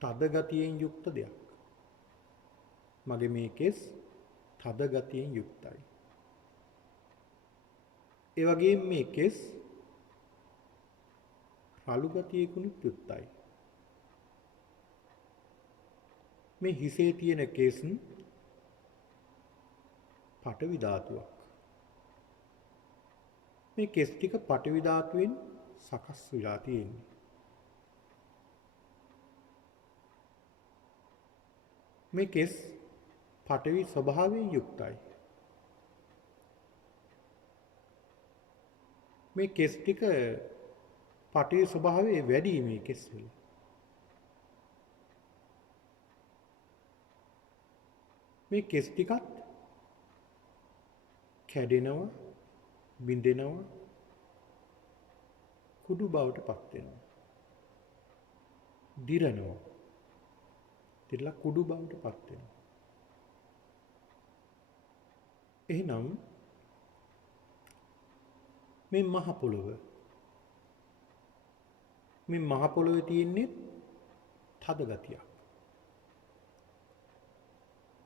තද ගතියෙන් යුක්ත දෙයක්. මගේ මේ කෙස් තද ගතියෙන් යුක්තයි. ඒ වගේම මේ කෙස් රළු ගතියකුණුත් යුක්තයි. මේ හිසේ තියෙන කෙස් පඨවි ධාතුවක්. මේ කෙස් ටික පඨවි ධාතුවෙන් සකස් වෙලා තියෙන්නේ. මේ කෙස් පඨවි ස්වභාවයෙන් යුක්තයි. මේ කෙස් ටික පඨවි ස්වභාවයේ වැඩි මේ කෙස් වල. මේ කෙස් ටිකත් කැඩෙනවා, බිඳෙනවා, කුඩු බවට පත් වෙනවා. දිරනවා. දිරලා කුඩු බවට පත් වෙනවා. එහෙනම් මේ මහ පොළොව මේ මහ පොළොවේ තියෙන්නේ තද ගතියක්.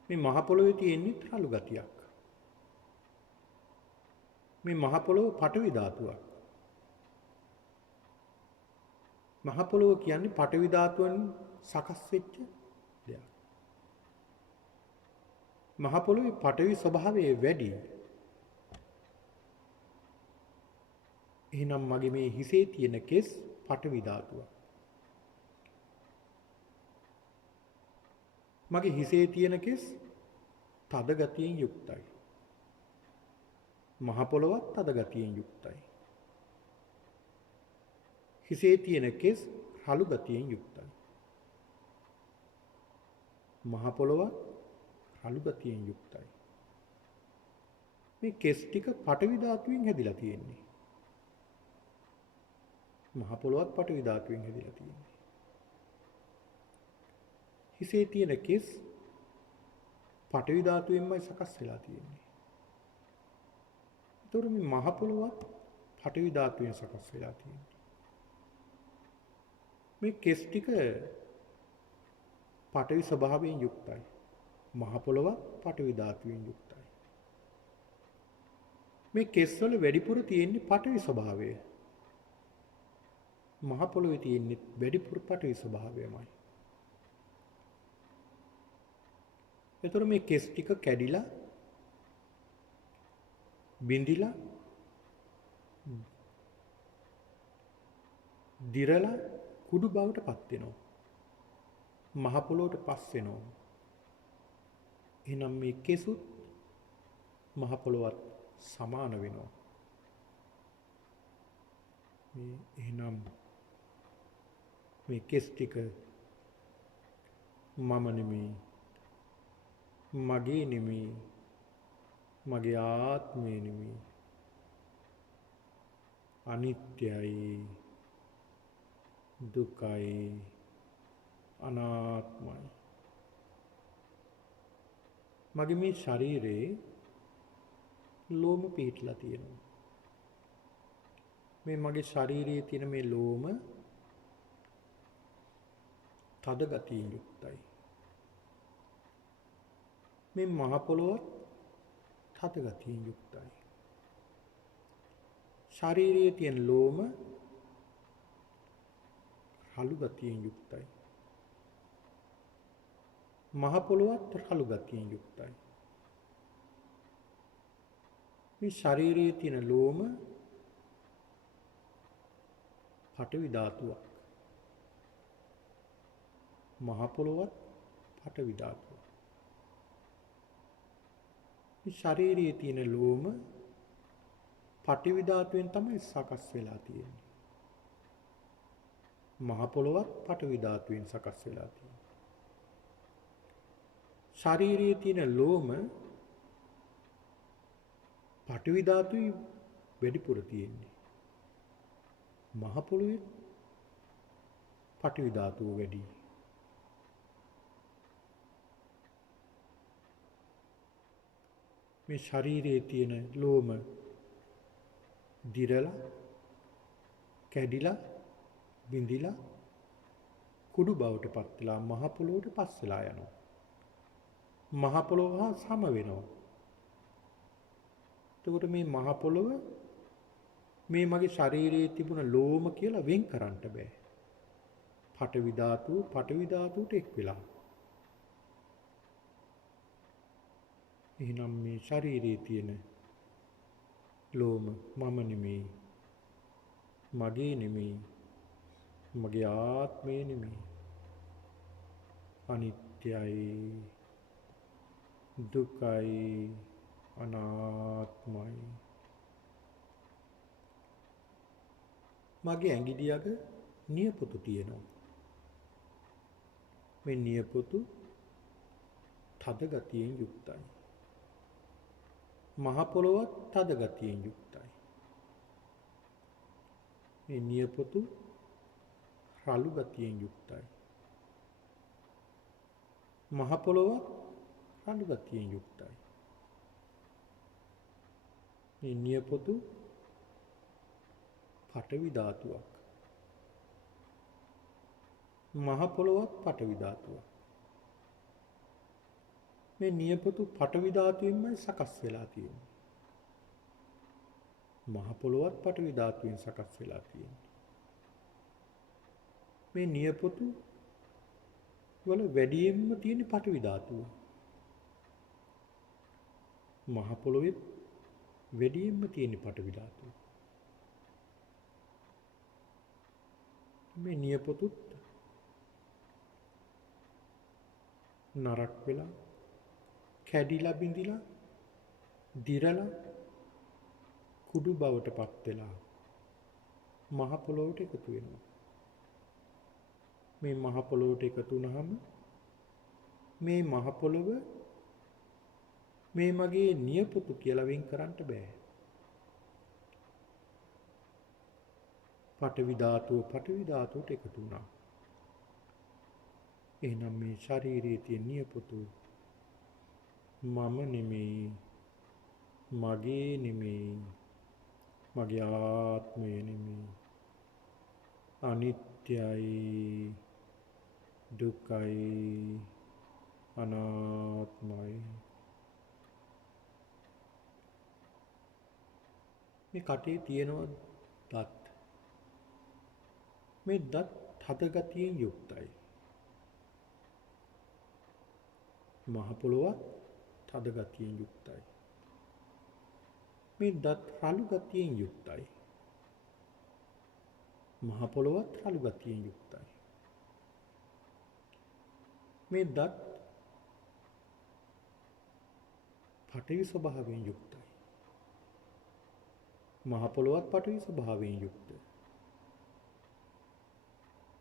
මේ මහ පොළොවේ තියෙන්නේ රළු ගතියක්. මේ මහ පොළොව පඨවි ධාතුවක්. මහ පොළොව කියන්නේ පඨවි ධාතුවෙන් සකස් වෙච්ච දෙයක්. මහ පොළොවේ පඨවි ස්වභාවය වැඩි. එහෙනම් මගේ මේ හිසේ තියෙන කෙස් පඨවි ධාතුවක්. මගේ හිසේ තියෙන කෙස් තද ගතියෙන් යුක්තයි. මහ පොළොවත් තද ගතියෙන් යුක්තයි. හිසේ තියෙන කෙස් රළු ගතියෙන් යුක්තයි. මහ පොළොවත් රළු ගතියෙන් යුක්තයි. මේ කෙස් ටික පඨවි ධාතුවෙන් හැදිලා තියෙන්නේ. මහ පොළොවත් පඨවි ධාතුවෙන් හැදිලා තියෙන්නේ. හිසේ තියෙන කෙස් පඨවි ධාතුවෙන්මයි සකස් වෙලා තියෙන්නේ. ඒතර මේ මහ පොළොවත් පඨවි ධාතුවෙන් සකස් වෙලා තියෙන්නේ. මේ කෙස් ටික පඨවි ස්වභාවයෙන් යුක්තයි. මහ පොළොවත් පඨවි ධාතුවෙන් යුක්තයි. මේ කෙස් වල වැඩිපුර තියෙන්නේ පඨවි ස්වභාවය. මහ පොළොවේ තියෙන්නේ වැඩිපුර පඨවි ස්වභාවයමයි. ඒතර මේ කෙස් ටික කැඩිලා බිඳිලා දිරලා කුඩු බවට පත් වෙනවා. මහ පොළොවට පස් වෙනවා. එහෙනම් මේ කෙසුත් මහ පොළොවත් සමාන වෙනවා. මේ එහෙනම් මේ කෙස් ටික මම නෙමෙයි, මගේ නෙමෙයි, මගේ ආත්මය නෙමෙයි. අනිත්‍යයි, දුකයි, අනාත්මයි. මගේ මේ ශරීරේ ලෝම පිහිටලා තියෙනවා. මේ මගේ ශරීරයේ තියෙන මේ ලෝම තද ගතියෙන් යුක්තයි. මේ මහ පොළොවත් තද ගතියෙන් යුක්තයි. ශරීරයේ තියෙන ලෝම රළු ගතියෙන් යුක්තයි. මහ පොළොවත් රළු ගතියෙන් යුක්තයි. මේ ශරීරයේ තියෙන ලෝම පඨවි ධාතුවක්. මහ පොළොවත් පඨවි ධාතුවක්. මේ ශරීරයේ තියෙන ලෝම පඨවි ධාතුවෙන් තමයි සකස් වෙලා තියෙන්නේ. මහ පොළොවත් පඨවි ධාතුවෙන් සකස් වෙලා තියෙන්නේ. ශරීරයේ තියෙන ලෝම පඨවි ධාතුයි වැඩිපුර තියෙන්නේ. මහ පොළොවේ පඨවි ධාතුව වැඩි. මේ ශරීරයේ තියෙන ලෝම දිරලා කැඩිලා බිඳිලා කුඩු බවට පත් වෙලා මහ පොළොවට පස් වෙලා යනවා. මහ පොළොව හා සම වෙනවා. එතකොට මේ මහ පොළොව මේ මගේ ශරීරයේ තිබුණ ලෝම කියලා වෙන් කරන්න බෑ. පඨවි ධාතුවට එක් වෙලා. එහෙනම් මේ ශරීරයේ තියෙන ලෝම මම නෙමෙයි. මගේ නෙමෙයි. මගේ ආත්මය නෙමෙයි. අනිත්‍යයි, දුකයි, අනාත්මයි. මගේ ඇඟිලි අග නියපොතු තියෙනවා. මේ නියපොතු තද ගතියෙන් යුක්තයි. මහ පොළොවත් තද ගතියෙන් යුක්තයි. මේ නියපොතු රළු ගතියෙන් යුක්තයි. මහ පොළොවත් රළු ගතියෙන් යුක්තයි. මේ නියපොතු පඨවි ධාතුවක්. මහ පොළොවත් පඨවි ධාතුවක්. මේ නියපොතු පඨවි ධාතුවෙන්මයි සකස් වෙලා තියෙන්නේ. මහ පොළොවත් පඨවි ධාතුවෙන් සකස් වෙලා තියෙන්නේ. මේ නියපොතු වල වැඩියෙන්ම තියෙන පඨවි ධාතුව. මහ පොළොවේ වැඩියෙන්ම තියෙන පඨවි ධාතුව. මේ නියපොතුත් නරක් වෙලා කැඩිලා බිඳිලා දිරලා කුඩු බවට පත් වෙලා මහ පොළොවට එකතු වෙනවා. මේ මහ පොළොවට එකතු වුනහම මේ මහ පොළොව මේ මගේ නියපොතු කියලා වෙන් කරන්න බෑ. පඨවි ධාතුවට එකතු වුණා. එහෙනම් මේ ශරීරයේ තියෙන නියපොතු මම නෙමෙයි, මගේ නෙමෙයි, මගේ ආත්මය නෙමෙයි. අනිත්‍යයි, දුකයි, අනාත්මයි. මේ කටේ තියෙනවා දත්. මේ දත් හත ගතියෙන් යුක්තයි. මහ පොළොවත් තද ගතියෙන් යුක්තයි. මේ දත් රළු ගතියෙන් යුක්තයි. මහ පොළොවත් රළු ගතියෙන් යුක්තයි. මේ දත් පඨවි ස්වභාවයෙන් යුක්තයි. මහ පොළොවත් පඨවි ස්වභාවයෙන් යුක්තයි.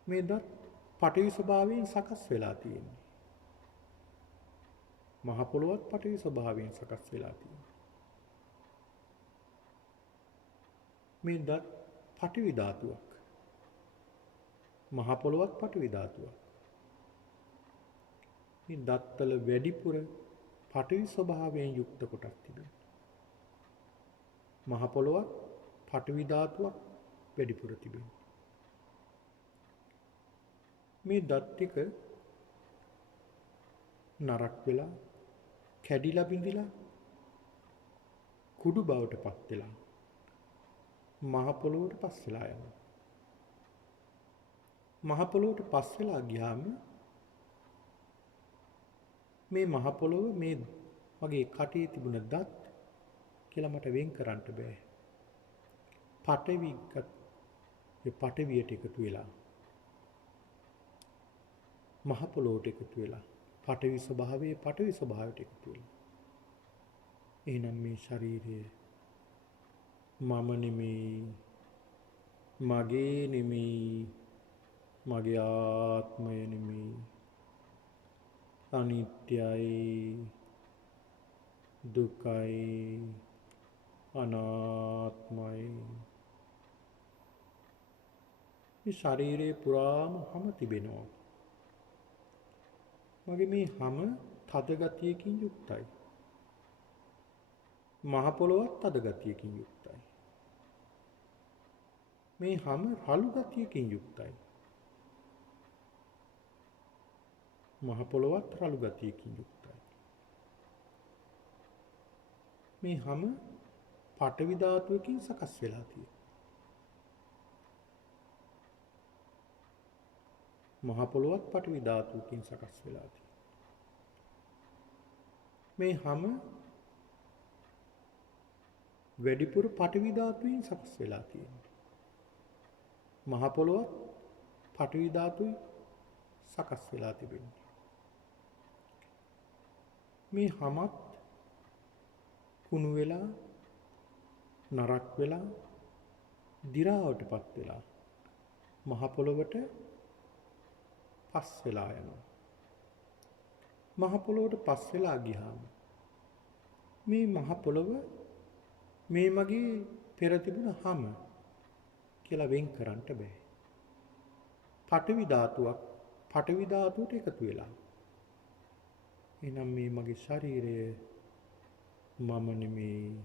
මේ දත් පඨවි ස්වභාවයෙන් සකස් වෙලා තියෙන්නේ. මහ පොළොවත් පඨවි ස්වභාවයෙන් සකස් වෙලා තියෙනවා. මේ දත් පඨවි ධාතුවක්. මහ පොළොවත් පඨවි ධාතුවක්. මේ දත්වල වැඩිපුර පඨවි ස්වභාවයෙන් යුක්ත කොටස් තිබෙනවා. මහ පොළොවත් පඨවි ධාතුවක් වැඩිපුර තිබෙනවා. මේ දත් ටික නරක් වෙලා කැඩිලා බිඳිලා කුඩු බවට පත් වෙලා මහ පොළොවට පස් වෙලා යනවා. මහ පොළොවට පස් වෙලා ගියාම මේ මහ පොළොව මේ මගේ කටේ තිබුණ දත් කියලා මට වෙන් කරන්න බෑ. පඨවියට එකතු වෙලා මහ පොළොවට එකතු වෙලා පඨවි ස්වභාවයට එකතු වෙලා. එහෙනම් මේ ශරීරය මම නෙමෙයි, මගේ නෙමෙයි, මගේ ආත්මය නෙමෙයි. අනිත්‍යයි, දුකයි, අනාත්මයි. මේ ශරීරයේ පුරාම හම තිබෙනවා. මගේ මේ හම තද ගතියකින් යුක්තයි. මහ පොළොවත් තද ගතියකින් යුක්තයි. මේ හම රළු ගතියකින් යුක්තයි. මහ පොළොවත් රළු ගතියකින් යුක්තයි. මේ හම පඨවි ධාතුවකින් සකස් වෙලා තියෙනවා. මහ පොළොවත් පඨවි ධාතුවකින් සකස් වෙලා තියෙනවා. මේ හැම වැඩිපුර පඨවි ධාතුවෙන් සකස් වෙලා තියෙනවා. මහ පොළොවත් පඨවි ධාතුයි සකස් වෙලා තිබෙනවා. මේ හැමත් කුණු වෙලා නරක් වෙලා දි รา වටපත් වෙලා මහ පොළොවට පස් වෙලා යනවා. මහ පොළොවට පස් වෙලා ගියාම මේ මහ පොළොව මේ මගේ පෙර තිබුණ හැම කියලා වෙන් කරන්න බෑ. පඨවි ධාතුවක් පඨවි ධාතුවට එකතු වෙලා. එහෙනම් මේ මගේ ශරීරය මම නෙමෙයි,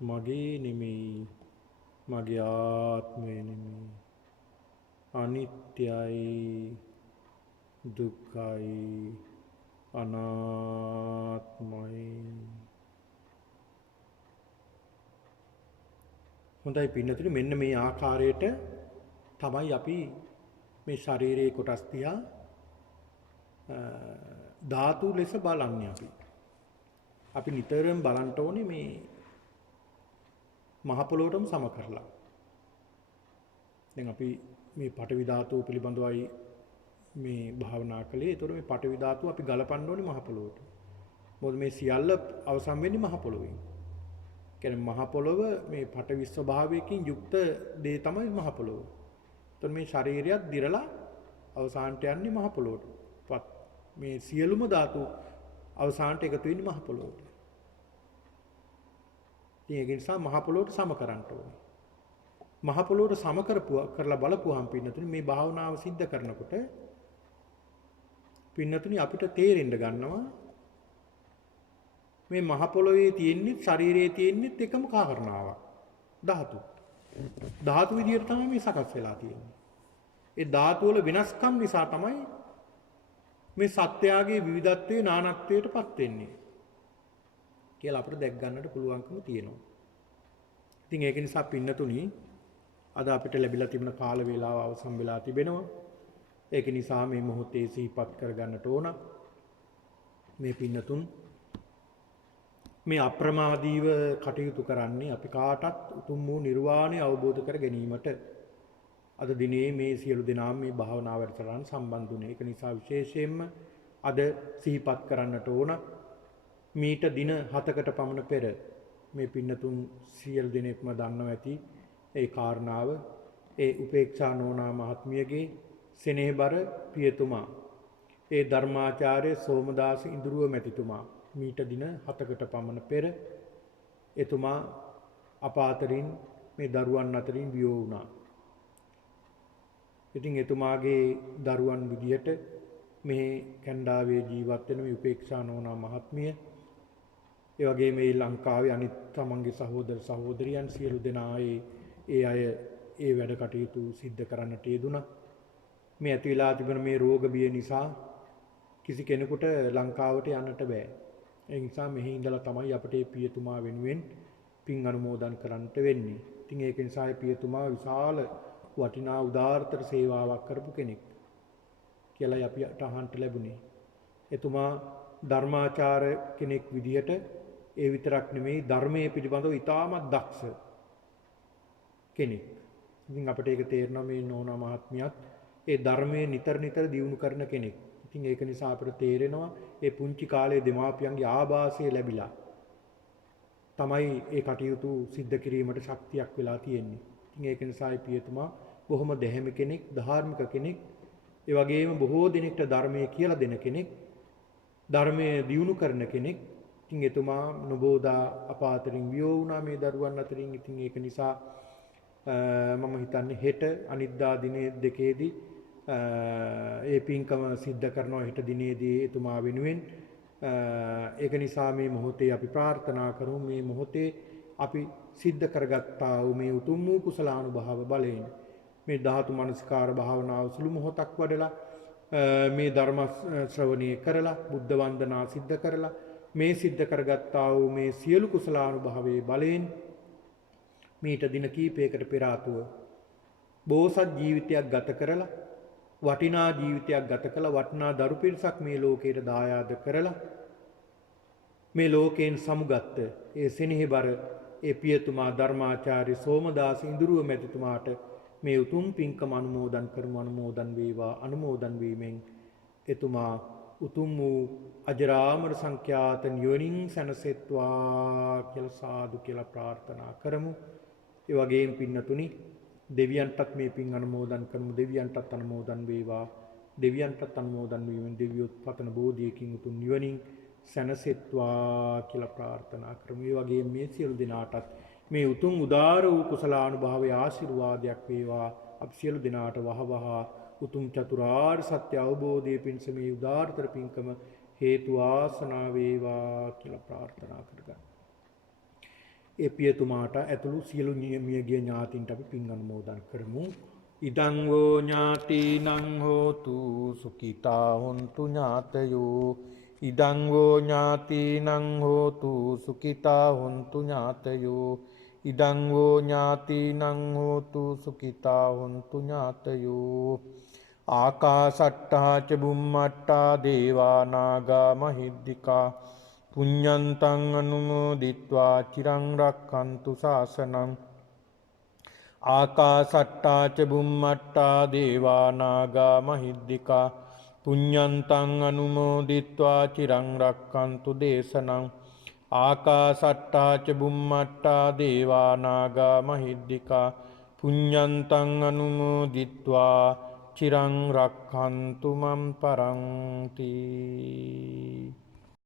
මගේ නෙමෙයි, මගේ ආත්මය නෙමෙයි, අනිත්‍යයි, දුක්ඛයි, අනාත්මයි. හොඳයි පින්නතුනි, මෙන්න මේ ආකාරයට තමයි අපි මේ ශරීරයේ කොටස් තියා ධාතු ලෙස බලන්නේ අපි. අපි නිතරම බලන්න ඕනේ මේ මහ පොළොවටම සම කරලා. දැන් අපි මේ පඨවි ධාතුව පිළිබඳවයි මේ භාවනා කළේ. ඒතකොට මේ පඨවි ධාතුව අපි ගලපන්න ඕනේ මහ පොළොවට. මොකද මේ සියල්ල අවසන් වෙන්නේ මහ පොළොවෙන්. කියන්නේ මහ පොළොව මේ පඨවි ස්වභාවයකින් යුක්ත දේ තමයි මහ පොළොව. එතකොට මේ ශරීරයත් දිරලා අවසානට යන්නේ මහ පොළොවට. මේ සියලුම ධාතු අවසානට එකතු වෙන්නේ මහ පොළොවට. ඉතින් ඒක නිසා මහ පොළොවට සම කරන්න ඕනේ. මහ පොළොවට සම කරලා බලපුවාම පින්නතුනි මේ භාවනාව સિદ્ધ කරනකොට පින්නතුනි අපිට තේරෙන්න ගන්නවා මේ මහ පොළොවේ තියෙන්නේ ශරීරයේ තියෙන්නේ එකම කාරණාවක්. ධාතු. ධාතු විදියට තමයි මේ සකස් වෙලා තියෙන්නේ. ඒ ධාතු වල වෙනස්කම් නිසා තමයි මේ සත්‍යයේ විවිධත්වයේ නානත්වයටපත් වෙන්නේ කියලා අපිට දැක් ගන්නට පුළුවන්කම තියෙනවා. ඉතින් ඒක නිසා පින්නතුනි අද අපිට ලැබිලා තිබෙන කාල වේලාව අවසන් වෙලා තිබෙනවා. ඒක නිසා මේ මොහොතේ සිහිපත් කරගන්නට ඕන මේ පින්නතුන් මේ අප්‍රමාදීව කටයුතු කරන්නේ අපි කාටත් උතුම් වූ නිර්වාණය අවබෝධ කර ගැනීමට. අද දිනේ මේ සියලු දෙනාම මේ භාවනා වැඩසටහන සම්බන්ධ වුණේ. ඒක නිසා විශේෂයෙන්ම අද සිහිපත් කරන්නට ඕන මීට දින 7කට පමණ පෙර මේ පින්නතුන් සියලු දෙනෙක්ම දන්නවා ඇති ඒ කාරණාව ඒ උපේක්ෂා නෝනා මහත්මියගේ සෙනෙහබර පියතුමා ඒ ධර්මාචාර්ය සෝමදාස ඉඳුරුව මැතිතුමා මීට දින 7කට පමණ පෙර එතුමා අප අතරින් මේ දරුවන් අතරින් වියෝ වුණා. ඉතින් එතුමාගේ දරුවන් විදියට මේ කැනඩාවේ ජීවත් වෙන මේ උපේක්ෂා නෝනා මහත්මිය ඒ වගේම මේ ලංකාවේ අනිත් තමන්ගේ සහෝදර සහෝදරියන් සියලු දෙනා ඒ අය ඒ වැඩ කටයුතු සිද්ධ කරන්නට යෙදුණා. මේ ඇති වෙලා තිබෙන මේ රෝග බිය නිසා කිසි කෙනෙකුට ලංකාවට යන්නට බෑ. ඒ නිසා මෙහි ඉඳලා තමයි අපිට මේ පියතුමා වෙනුවෙන් පින් අනුමෝදන් කරන්නට වෙන්නේ. ඉතින් ඒක නිසා පියතුමා විශාල වටිනා උදාාරතර සේවාවක් කරපු කෙනෙක් කියලායි අපිට අහන්න ලැබුණේ. එතුමා ධර්මාචාර්ය කෙනෙක් විදිහට ඒ විතරක් නෙමෙයි ධර්මයේ පිළිබඳව ඉතාමත් දක්ෂ කෙනෙක්. ඉතින් අපිට ඒක තේරෙනවා මේ නෝනා මහත්මියත් ඒ ධර්මයේ නිතර දියුණු කරන කෙනෙක්. ඉතින් ඒක නිසා අපිට තේරෙනවා ඒ පුංචි කාලයේ දෙමාපියන්ගේ ආభాසය ලැබිලා තමයි ඒ කටයුතු සිද්ධ කිරීමට ශක්තියක් වෙලා තියෙන්නේ. ඉතින් ඒක නිසා පියතුමා බොහොම දැහැමි කෙනෙක්, ධාර්මික කෙනෙක්, ඒ වගේම බොහෝ දෙනෙක්ට ධර්මයේ කියලා දෙන කෙනෙක්, ධර්මයේ දියුණු කරන කෙනෙක්. ඉතින් එතුමා නොබෝදා අප අතරින් වියෝ වුණා මේ දරුවන් අතරින්. ඉතින් ඒක නිසා මම හිතන්නේ හෙට අනිද්දා දිනේ දෙකේදී ඒ පින්කම සිද්ධ කරනවා හෙට දිනේදී එතුමා වෙනුවෙන්. ඒක නිසා මේ මොහොතේ අපි ප්‍රාර්ථනා කරමු මේ මොහොතේ අපි සිද්ධ කරගත්තා වූ මේ උතුම් වූ කුසලානුභාව බලයෙන් මේ ධාතු මනස්කාර භාවනාව සුළු මොහොතක් වඩලා මේ ධර්ම ශ්‍රවණය කරලා බුද්ධ වන්දනා සිද්ධ කරලා මේ සිද්ධ කරගත්තා වූ මේ සියලු කුසලානුභවයේ බලයෙන් මීට දින කීපයකට පෙර ආතුව බෝසත් ජීවිතයක් ගත කරලා වටිනා ජීවිතයක් ගත කළ වටිනා දරු පිරිසක් මේ ලෝකයට දායාද කරලා මේ ලෝකයෙන් සමුගත්ත ඒ සෙනෙහබර ඒ පියතුමා ධර්මාචාර්ය සෝමදාස ඉඳුරුව මැතිතුමාට මේ උතුම් පින්කම අනුමෝදන් කරමු. අනුමෝදන් වේවා. අනුමෝදන් වීමෙන් එතුමා උතුම් වූ අජරාමර සංඛ්‍යාත නිවනින් සැනසෙත්වා කියලා සාදු කියලා ප්‍රාර්ථනා කරමු. ඒ වගේම පින්නතුනි දෙවියන්ටත් මේ පින් අනුමෝදන් කරමු. දෙවියන්ටත් අනුමෝදන් වේවා. දෙවියන්ටත් අනුමෝදන් වීමෙන් දෙවියොත් පතන බෝධියකින් උතුම් නිවනින් සැනසෙත්වා කියලා ප්‍රාර්ථනා කරමු. ඒ වගේම මේ සියලු දෙනාටත් මේ උතුම් උදාර වූ කුසලානුභාවයේ ආශිර්වාදයක් වේවා. අප සියලු දෙනාට වහවහ උතුම් චතුරාර්ය සත්‍ය අවබෝධයේ පිණිස මේ උදාාරතර පින්කම හේතු වාසනා වේවා කියලා ප්‍රාර්ථනා කරගන්න. ඒ පියතුමාට ඇතුළු සියලු මියගිය ඥාතීන්ට අපි පින් අනුමෝදන් කරමු. ඉදං වූ ඥාතිනං හෝතු සුඛිතා හොන්තු ඥාතයෝ. ඉදං වූ ඥාතිනං හෝතු සුඛිතා හොන්තු ඥාතයෝ. ඉදං වූ ඥාතිනං හෝතු සුඛිතා හොන්තු ඥාතයෝ. ආකාසට්ටා ච බුම්මට්ටා දේවා නාග මහිද්దికා පුඤ්ඤන්තං අනුමෝදිත්වා චිරං රක්ඛන්තු ශාසනං. ආකාසට්ටා ච බුම්මට්ටා දේවා නාග මහිද්దికා පුඤ්ඤන්තං අනුමෝදිත්වා චිරං රක්ඛන්තු දේශනං. ආකාසට්ටා ච බුම්මට්ටා දේවා නාග මහිද්దికා පුඤ්ඤන්තං අනුමෝදිත්වා චිරං රක්ඛන්තු මම් පරන්ති.